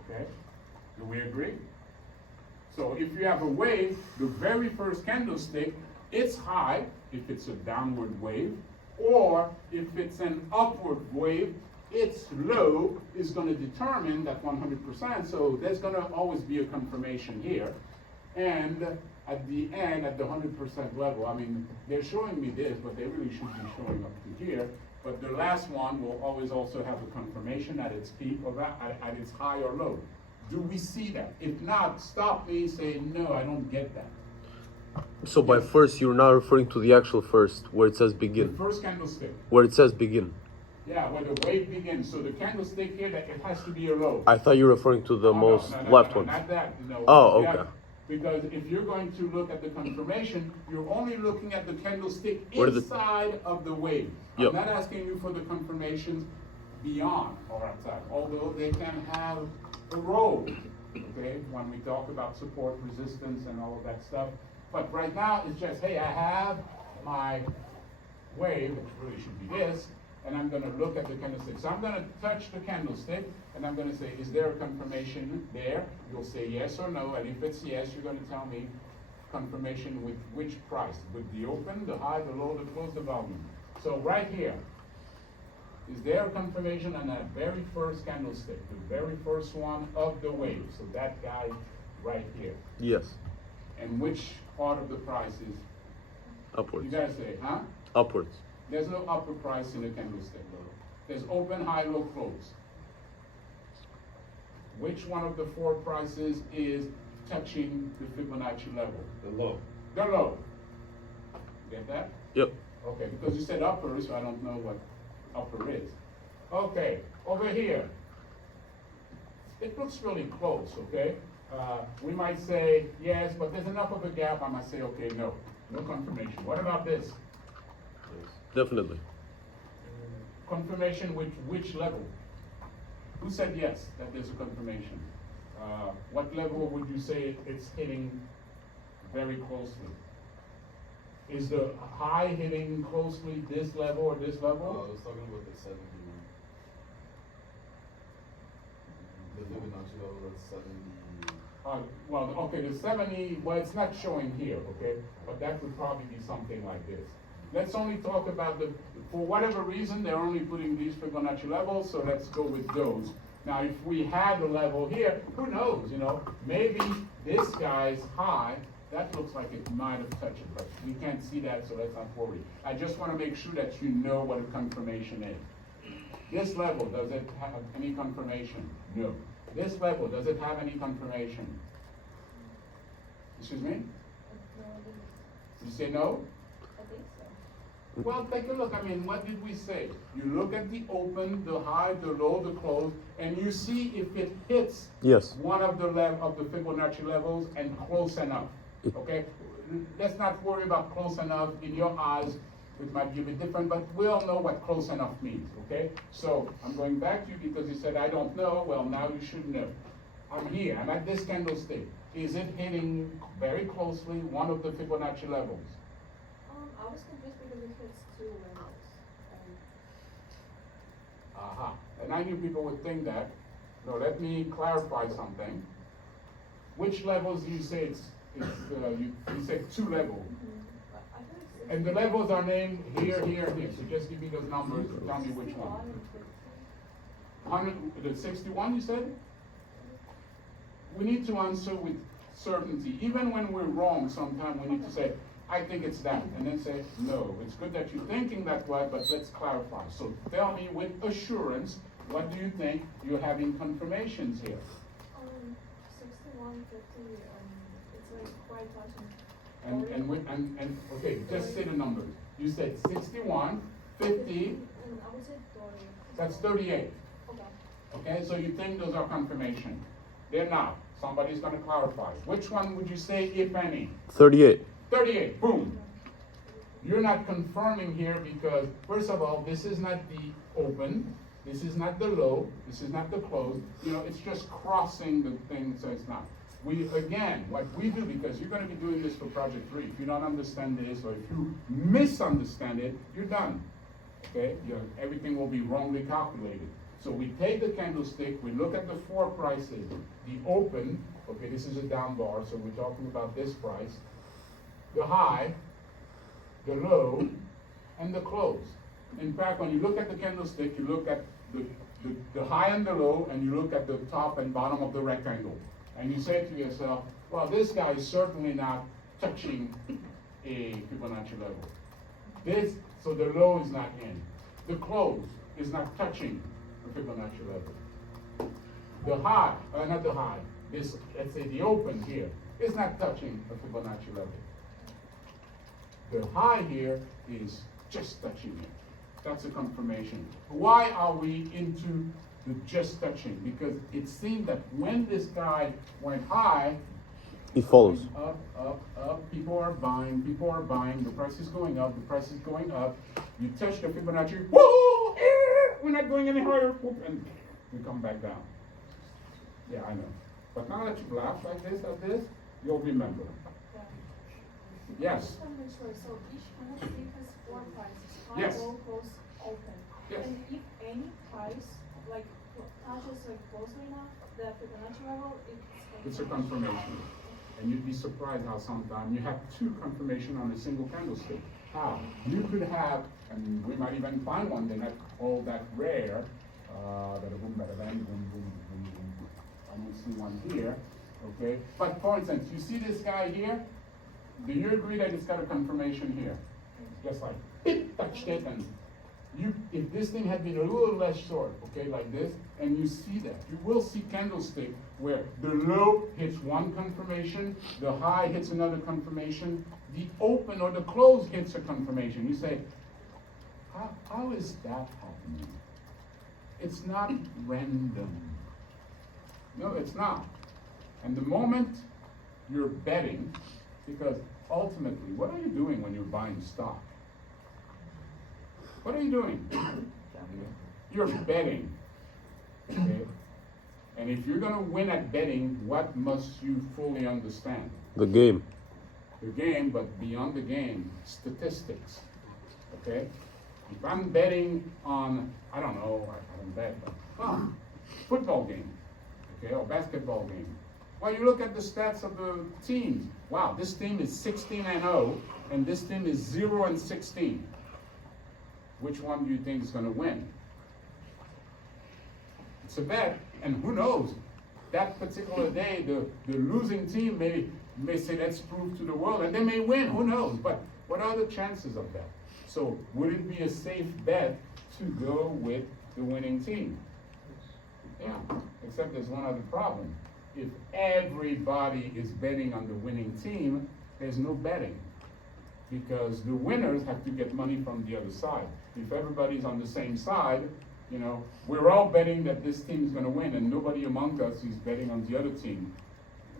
Okay? Do we agree? So if you have a wave, the very first candlestick, its high, if it's a downward wave, or if it's an upward wave, its low is going to determine that 100%. So there's going to always be a confirmation here. And at the end, at the 100% level, I mean, they're showing me this, but they really should be showing up to here. But the last one will always also have a confirmation at its peak or at its high or low. Do we see that? If not, stop me, say, no, I don't get that. So by first, you're not referring to the actual first, where it says begin. The first candlestick. Where it says begin. Yeah, where the wave begins. So the candlestick here, that it has to be a low. I thought you were referring to the most left one. Not that, no. Oh, Yeah, okay. because if you're going to look at the confirmation, you're only looking at the candlestick Where the- inside of the wave. Yep. I'm not asking you for the confirmations beyond or outside, although they can have a role, okay, when we talk about support, resistance, and all of that stuff. But right now, it's just, hey, I have my wave, which really should be this, and I'm gonna look at the candlestick. So I'm gonna touch the candlestick, and I'm gonna say, is there a confirmation there? You'll say yes or no, and if it's yes, you're gonna tell me confirmation with which price, with the open, the high, the low, the close, the volume. So right here, is there a confirmation on that very first candlestick, the very first one of the wave? So that guy right here. Yes. And which part of the price is? Upwards. You gotta say, huh? Upwards. There's no upper price in the candlestick. There's open, high, low, close. Which one of the four prices is touching the Fibonacci level? The low. The low. Get that? Yep. Okay, because you said upper, so I don't know what upper is. Okay, over here. It looks really close, okay? We might say yes, but there's enough of a gap, I might say, okay, no. No confirmation. What about this? Definitely. Confirmation with which level? Who said yes, that there's a confirmation? What level would you say it's hitting very closely? Is the high hitting closely this level or this I level? was talking about the 71. The Fibonacci level at 70. Well, okay, the 70, well, it's not showing here, okay? But that would probably be something like this. Let's only talk about for whatever reason, they're only putting these Fibonacci levels, so let's go with those. Now, if we had a level here, who knows, maybe this guy's high, that looks like it might have touched it, but we can't see that, so let's not worry. I just want to make sure that you know what a confirmation is. This level, does it have any confirmation? No. This level, does it have any confirmation? Excuse me? No, I didn't. You say no? I think so. Well, take a look. I mean, what did we say? You look at the open, the high, the low, the close, and you see if it hits Yes. one of the Fibonacci levels and close enough. Okay? Let's not worry about close enough. In your eyes, it might be a bit different, but we all know what close enough means. Okay? So I'm going back to you because you said I don't know. Well, now you should know. I'm here. I'm at this candlestick. Is it hitting very closely one of the Fibonacci levels? I was confused because it hits two levels. Aha. And I knew people would think that. No, let me clarify something. Which levels do you say you said two levels? I thought it's And the levels are named here, here, here. So just give me those numbers. Tell me which 61 one. and 50. 100, the 61 you said? We need to answer with certainty. Even when we're wrong, sometimes we need to say, I think it's that. And then say, no. It's good that you're thinking that way, but let's clarify. So tell me with assurance, what do you think you're having confirmations here? 61, 50, it's like quite touching. And okay, just say the numbers. You said 61, 50, And I would say 30. that's 38. Okay. Okay, so you think those are confirmation. They're not. Somebody's gonna clarify. Which one would you say, if any? 38. 38, boom. You're not confirming here because, first of all, this is not the open, this is not the low, this is not the close. It's just crossing the thing, so it's not. Again, what we do, because you're gonna be doing this for Project 3, if you don't understand this, or if you misunderstand it, you're done. Okay, everything will be wrongly calculated. So we take the candlestick, we look at the four prices. The open, okay, this is a down bar, so we're talking about this price. The high, the low, and the close. In fact, when you look at the candlestick, you look at the high and the low, and you look at the top and bottom of the rectangle. And you say to yourself, well, this guy is certainly not touching a Fibonacci level. So the low is not in. The close is not touching a Fibonacci level. The high, not the high, let's say the open here, is not touching a Fibonacci level. The high here is just touching it. That's a confirmation. Why are we into the just touching? Because it seemed that when this guy went high, It follows. up, people are buying, the price is going up, the price is going up. You touch the Fibonacci, whoa, we're not going any higher, whoop, and we come back down. Yeah, I know. But now that you laugh like this, you'll remember. Yeah. Yes. Just want to make sure. So each candlestick has four prices: high, Yes. low, close, open. Yes. And if any price touches closely enough the Fibonacci level, It's a confirmation. And you'd be surprised how sometimes you have two confirmation on a single candlestick. How? You could have, and we might even find one, they're not all that rare. Bada boom, bada bang, boom, boom, boom, boom. I don't see one here, okay? But for instance, you see this guy here? Do you agree that it's got a confirmation here? Just like it touched it, and if this thing had been a little less short, okay, like this, and you see that, you will see candlestick where the low hits one confirmation, the high hits another confirmation, the open or the close hits a confirmation. You say, how is that happening? It's not random. No, it's not. And the moment you're betting, because ultimately, what are you doing when you're buying stock? What are you doing? You're betting. Okay? And if you're going to win at betting, what must you fully understand? The game. The game, but beyond the game, statistics. Okay? If I'm betting on, I don't know, I don't bet, but football game, okay, or basketball game. Well, you look at the stats of the teams. Wow, this team is 16-0, and this team is 0-16. Which one do you think is going to win? It's a bet, and who knows? That particular day, the losing team may say, let's prove to the world, and they may win, who knows? But what are the chances of that? So would it be a safe bet to go with the winning team? Yeah, except there's one other problem. If everybody is betting on the winning team, there's no betting. Because the winners have to get money from the other side. If everybody's on the same side, you know, we're all betting that this team's going to win, and nobody among us is betting on the other team.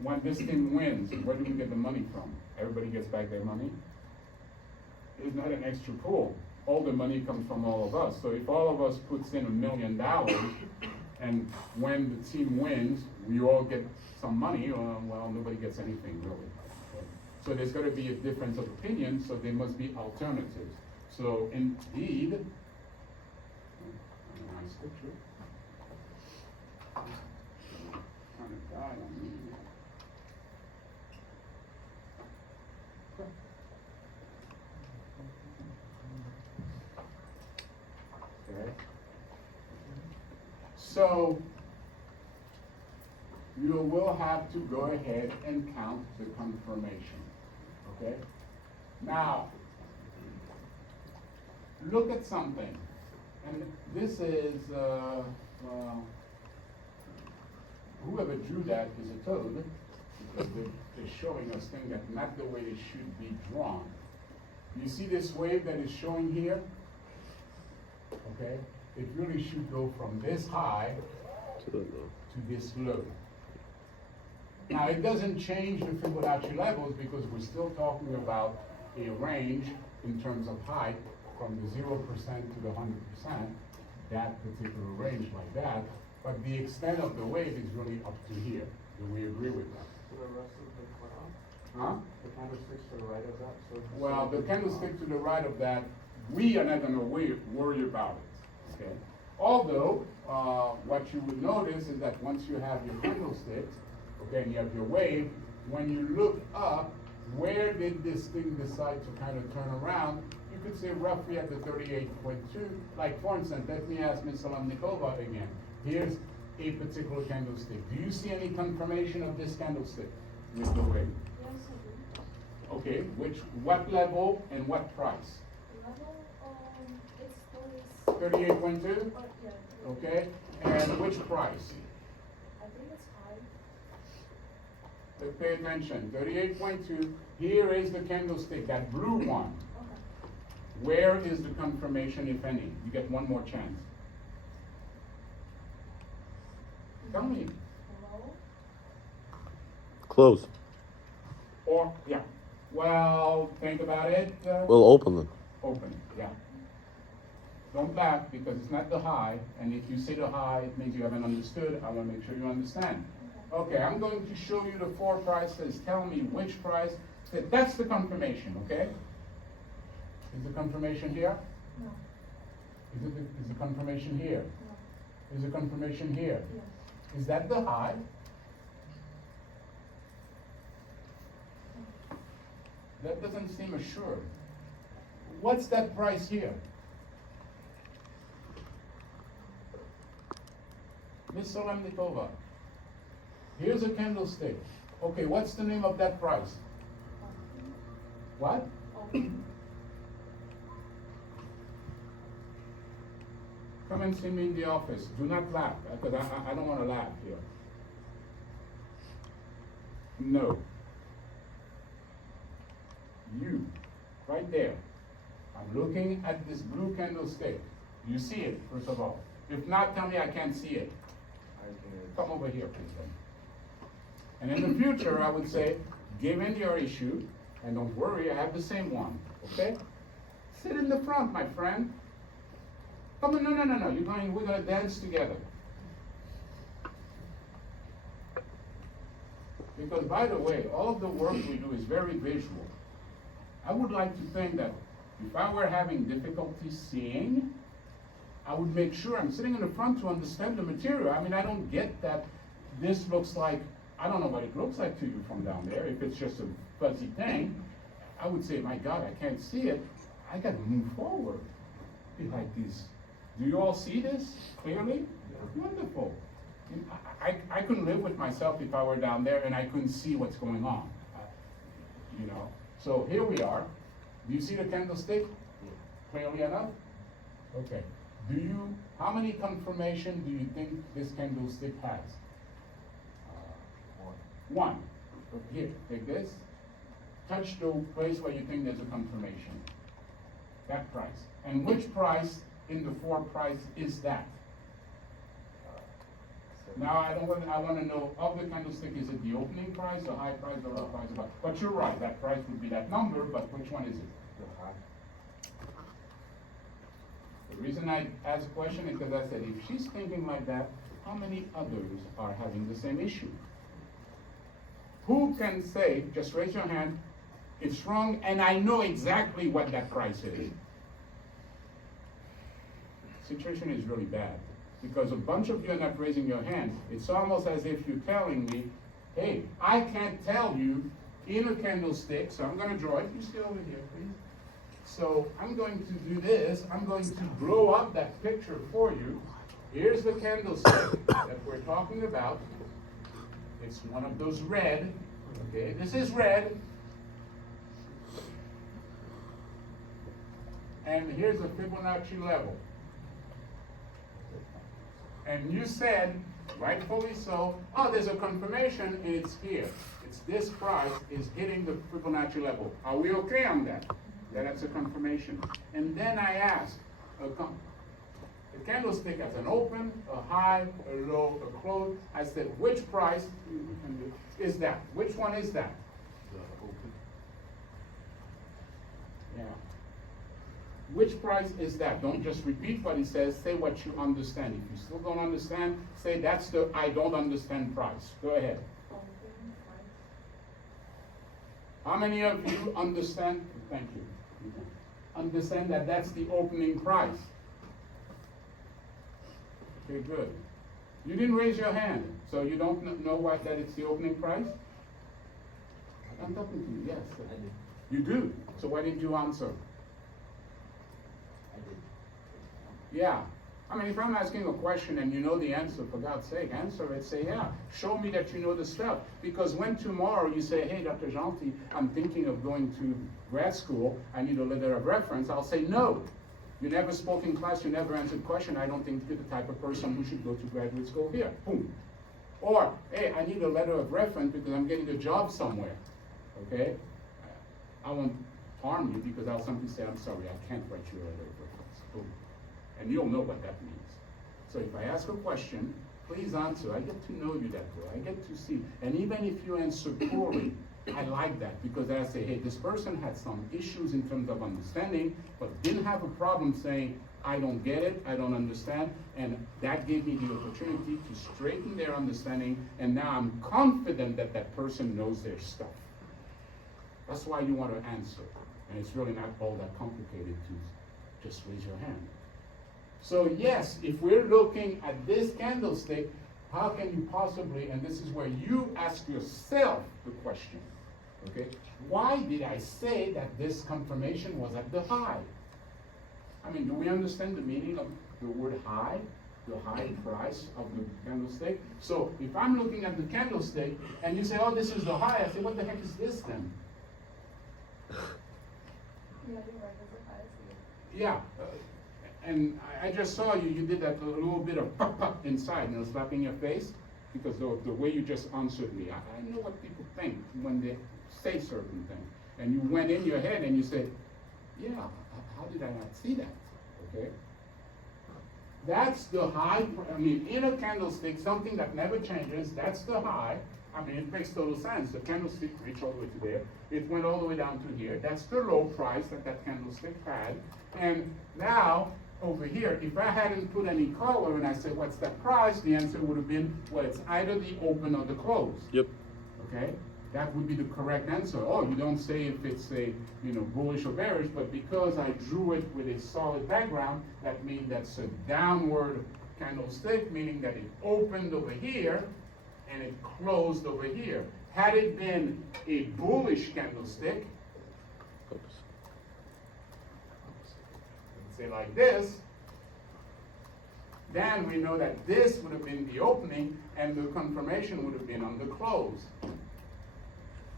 When this team wins, where do we get the money from? Everybody gets back their money? It's not an extra pool. All the money comes from all of us. So if all of us puts in $1 million, and when the team wins, we all get some money, well, nobody gets anything really. Okay? So there's got to be a difference of opinion, so there must be alternatives. So indeed, nice picture. Kind of died on me. Okay. So you will have to go ahead and count the confirmation. Okay? Now, look at something. And this is, well, whoever drew that is a toad, because they're showing us things that not the way it should be drawn. You see this wave that is showing here? Okay? It really should go from this high to this low. Now, it doesn't change the Fibonacci levels because we're still talking about a range in terms of height from the 0% to the 100%, that particular range like that. But the extent of the wave is really up to here. Do we agree with that? So the rest of the graph, Huh? the candlesticks to the right of that, so. Well, the candlestick to the right of that, we are not going to worry about it. Okay? Although, what you would notice is that once you have your candlesticks, okay, and you have your wave, when you look up, where did this thing decide to kind of turn around? You could say roughly at the 38.2. Like, for instance, let me ask Ms. Salamnikova again. Here's a particular candlestick. Do you see any confirmation of this candlestick with the wave? Yes, I do. Okay, what level and what price? Level, it's 38.2? yeah. Okay, and which price? I think it's high. Let's pay attention. 38.2. Here is the candlestick, that blue one. Okay. Where is the confirmation, if any? You get one more chance. Tell me. Low. Close. Or, yeah. Well, think about it. We'll open them. Open it, yeah. Don't back because it's not the high, and if you say the high, it means you haven't understood. I want to make sure you understand. Okay, I'm going to show you the 4 prices. Tell me which price. That's the confirmation, okay? Is the confirmation here? No. Is the confirmation here? No. Is the confirmation here? Yes. Is that the high? That doesn't seem assured. What's that price here? Ms. Solemnikova, here's a candlestick. Okay, what's the name of that price? What? Open. come and see me in the office. Do not laugh, because I don't wanna laugh here. No. You, right there. I'm looking at this blue candlestick. Do you see it, first of all? If not, tell me I can't see it. Come over here, please. Then. And in the future, I would say, given your issue, and don't worry, I have the same one, okay? Sit in the front, my friend. Come on, no. We're gonna dance together. Because by the way, all of the work we do is very visual. I would like to think that if I were having difficulty seeing, I would make sure I'm sitting in the front to understand the material. I mean, I don't get that this looks like, I don't know what it looks like to you from down there. If it's just a fuzzy thing, I would say, my God, I can't see it. I gotta move forward. Be like this. Do you all see this clearly? Wonderful. I couldn't live with myself if I were down there and I couldn't see what's going on. You know. So here we are. Do you see the candlestick clearly enough? Okay. How many confirmation do you think this candlestick has? One. Here, take this. Touch the place where you think there's a confirmation. That price. And which price in the 4 price is that? Now I want to know of the candlestick, is it the opening price, the high price, the low price? But you're right, that price would be that number, but which one is it? The high. The reason I asked the question is because I said, if she's thinking like that, how many others are having the same issue? Who can say, just raise your hand, it's wrong and I know exactly what that price is? Situation is really bad. Because a bunch of you are not raising your hand. It's almost as if you're telling me, hey, I can't tell you in a candlestick, so I'm gonna draw it. You stay over here, please. So I'm going to do this. I'm going to blow up that picture for you. Here's the candlestick that we're talking about. It's one of those red, okay? This is red. And here's a Fibonacci level. And you said, rightfully so, oh, there's a confirmation and it's here. It's this price is hitting the Fibonacci level. Are we okay on that? That's a confirmation. And then I asked, the candlestick has an open, a high, a low, a close. I said, which price is that? Which one is that? Yeah. Which price is that? Don't just repeat what he says, say what you understand. If you still don't understand, say that's the I don't understand price. Go ahead. How many of you understand? Thank you. Understand that that's the opening price. Okay, good. You didn't raise your hand, so you don't know that it's the opening price? I'm talking to you, yes. I did. You do? So why didn't you answer? I did. Yeah. I mean, if I'm asking a question and you know the answer, for God's sake, answer it, say, yeah, show me that you know the stuff. Because when tomorrow you say, hey, Dr. Gentil, I'm thinking of going to grad school, I need a letter of reference, I'll say, no. You never spoke in class, you never answered question, I don't think you're the type of person who should go to graduate school here. Boom. Or, hey, I need a letter of reference because I'm getting a job somewhere. Okay? I won't harm you because I'll simply say, I'm sorry, I can't write you a letter of reference. Boom. And you'll know what that means. So if I ask a question, please answer. I get to know you that way. I get to see. And even if you answer poorly, I like that because I say, hey, this person had some issues in terms of understanding, but didn't have a problem saying, I don't get it, I don't understand. And that gave me the opportunity to straighten their understanding. And now I'm confident that that person knows their stuff. That's why you want to answer. And it's really not all that complicated to just raise your hand. So yes, if we're looking at this candlestick, how can you possibly, and this is where you ask yourself the question, okay? Why did I say that this confirmation was at the high? I mean, do we understand the meaning of the word high? The high price of the candlestick? So if I'm looking at the candlestick and you say, oh, this is the high, I say, what the heck is this then? Yeah, you're right, that's a high. Yeah, And I just saw you did that little bit of pop pop inside, you know, slapping your face, because the way you just answered me, I know what people think when they say certain things. And you went in your head and you said, yeah, how did I not see that? Okay? That's the high, I mean, in a candlestick, something that never changes, that's the high. I mean, it makes total sense. The candlestick reached all the way to there. It went all the way down to here. That's the low price that that candlestick had. And now, over here, if I hadn't put any color and I said, what's that price? The answer would have been, well, it's either the open or the close. Yep. Okay? That would be the correct answer. Oh, you don't say if it's a, you know, bullish or bearish, but because I drew it with a solid background, that means that's a downward candlestick, meaning that it opened over here and it closed over here. Had it been a bullish candlestick, say like this, then we know that this would have been the opening and the confirmation would have been on the close.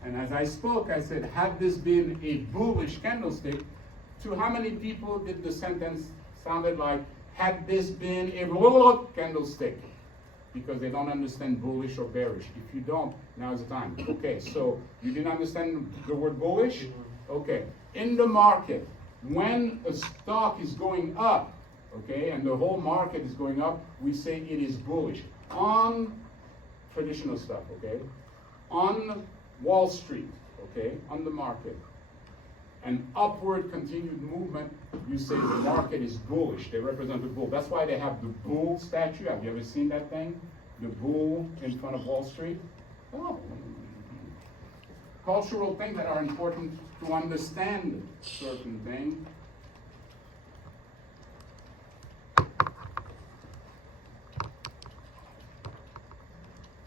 And as I spoke, I said, had this been a bullish candlestick, to how many people did the sentence sounded like, had this been a candlestick? Because they don't understand bullish or bearish. If you don't, now's the time. Okay, so you didn't understand the word bullish? Okay, in the market, when a stock is going up, okay, and the whole market is going up, we say it is bullish. On traditional stuff, okay? On Wall Street, okay, on the market, an upward continued movement, you say the market is bullish. They represent the bull. That's why they have the bull statue. Have you ever seen that thing? The bull in front of Wall Street? Oh. Cultural things that are important to understand certain things.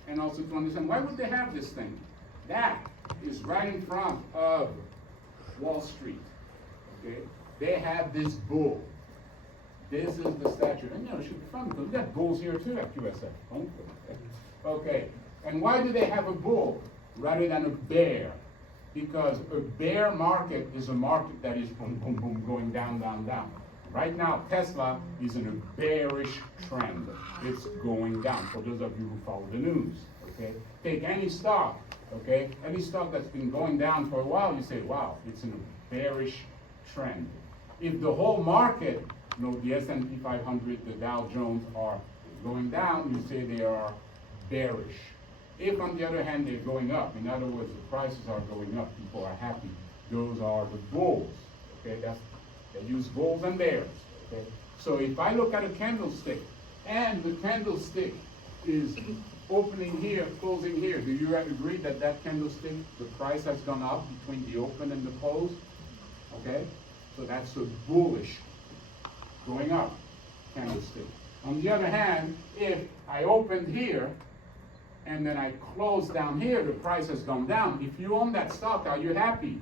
And also to understand, why would they have this thing? That is right in front of Wall Street, okay? They have this bull. This is the statue. And you know, it should be fun because we got bulls here too at USF. Okay, and why do they have a bull rather than a bear? Because a bear market is a market that is boom, boom, boom, going down, down, down. Right now, Tesla is in a bearish trend. It's going down, for those of you who follow the news, okay? Take any stock, okay? Any stock that's been going down for a while, you say, wow, it's in a bearish trend. If the whole market, you know, the S&P 500, the Dow Jones are going down, you say they are bearish. If, on the other hand, they're going up, in other words, the prices are going up, people are happy, those are the bulls, okay? They use bulls and bears, okay? So if I look at a candlestick, and the candlestick is opening here, closing here, do you agree that that candlestick, the price has gone up between the open and the close? Okay? So that's a bullish, going up candlestick. On the other hand, if I opened here, and then I close down here, the price has gone down. If you own that stock, are you happy?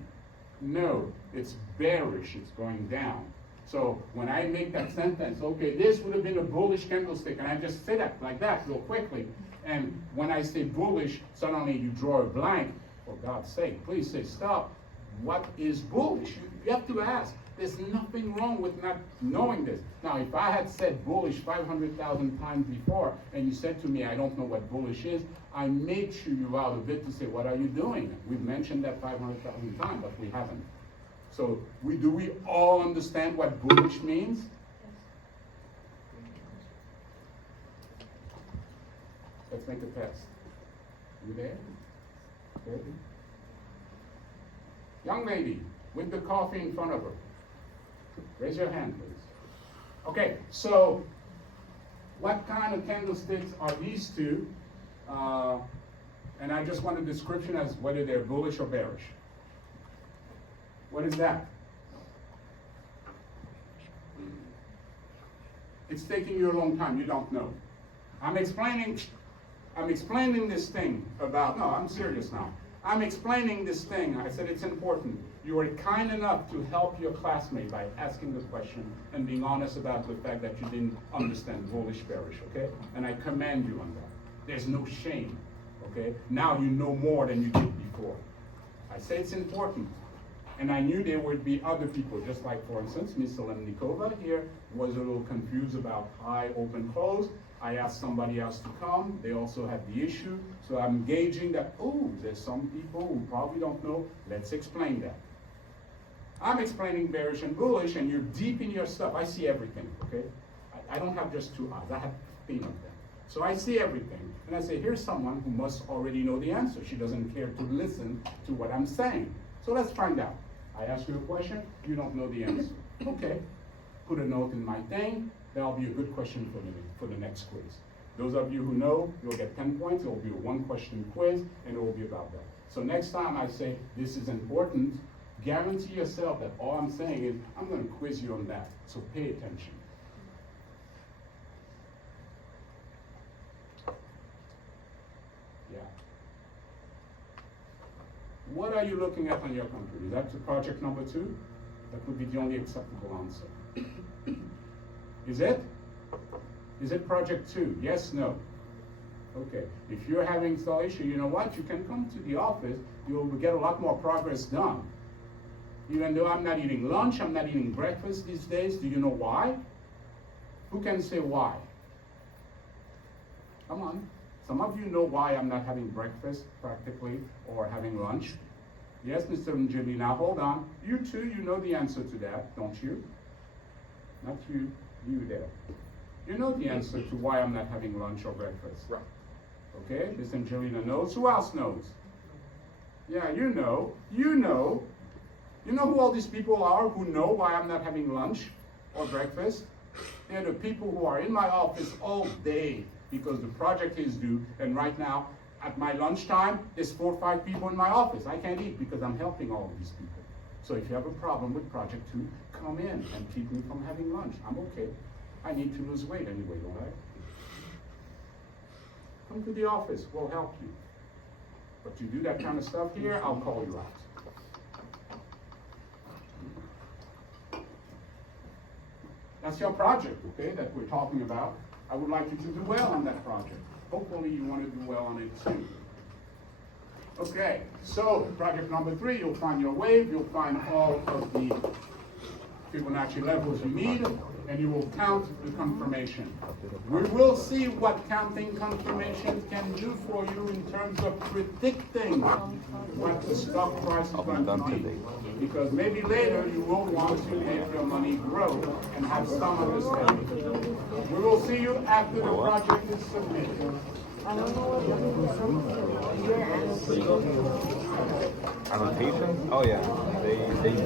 No, it's bearish, it's going down. So when I make that sentence, okay, this would have been a bullish candlestick, and I just say that like that real quickly. And when I say bullish, suddenly you draw a blank. For God's sake, please say stop. What is bullish? You have to ask. There's nothing wrong with not knowing this. Now, if I had said bullish 500,000 times before, and you said to me, I don't know what bullish is, I may chew you out a bit to say, what are you doing? We've mentioned that 500,000 times, but we haven't. So, do we all understand what bullish means? Let's make a test. You there? Okay. Young lady with the coffee in front of her. Raise your hand, please. Okay, so what kind of candlesticks are these two? And I just want a description as whether they're bullish or bearish. What is that? It's taking you a long time, you don't know. I'm explaining this thing about, no, I'm serious now. I'm explaining this thing. I said it's important. You were kind enough to help your classmate by asking the question and being honest about the fact that you didn't understand bullish, bearish, okay? And I commend you on that. There's no shame, okay? Now you know more than you did before. I say it's important. And I knew there would be other people, just like, for instance, Ms. Lemnikova here was a little confused about high, open, close. I asked somebody else to come, they also had the issue. So I'm gauging that, oh, there's some people who probably don't know, let's explain that. I'm explaining bearish and bullish, and you're deep in your stuff. I see everything, okay? I don't have just 2 eyes, I have 15 of them. So I see everything, and I say, here's someone who must already know the answer. She doesn't care to listen to what I'm saying. So let's find out. I ask you a question, you don't know the answer. Okay, put a note in my thing, that'll be a good question for the next quiz. Those of you who know, you'll get 10 points, it will be a 1-question quiz, and it will be about that. So next time I say, this is important, guarantee yourself that all I'm saying is, I'm gonna quiz you on that, so pay attention. Yeah. What are you looking at on your computer? Is that the project number 2? That would be the only acceptable answer. Is it? Is it project 2? Yes, no? Okay. If you're having installation, you know what? You can come to the office, you'll get a lot more progress done. Even though I'm not eating lunch, I'm not eating breakfast these days. Do you know why? Who can say why? Come on. Some of you know why I'm not having breakfast practically or having lunch. Yes, Mr. Njili, now hold on. You too, you know the answer to that, don't you? Not you, you there. You know the answer to why I'm not having lunch or breakfast. Right. Okay, Miss Angelina knows. Who else knows? Yeah, you know. You know. You know who all these people are who know why I'm not having lunch or breakfast? They're the people who are in my office all day because the project is due, and right now, at my lunchtime, there's 4 or 5 people in my office. I can't eat because I'm helping all of these people. So if you have a problem with project 2, come in and keep me from having lunch. I'm okay. I need to lose weight anyway, don't I? Come to the office, we'll help you. But you do that kind of stuff here, I'll call you out. That's your project, okay, that we're talking about. I would like you to do well on that project. Hopefully you want to do well on it too. Okay, so project number 3, you'll find your wave, you'll find all of the Fibonacci levels you need, and you will count the confirmation. We will see what counting confirmations can do for you in terms of predicting what the stock price is going to be. Because maybe later you will want to make your money grow and have some understanding. We will see you after the project is submitted. Annotation? Oh yeah, they do.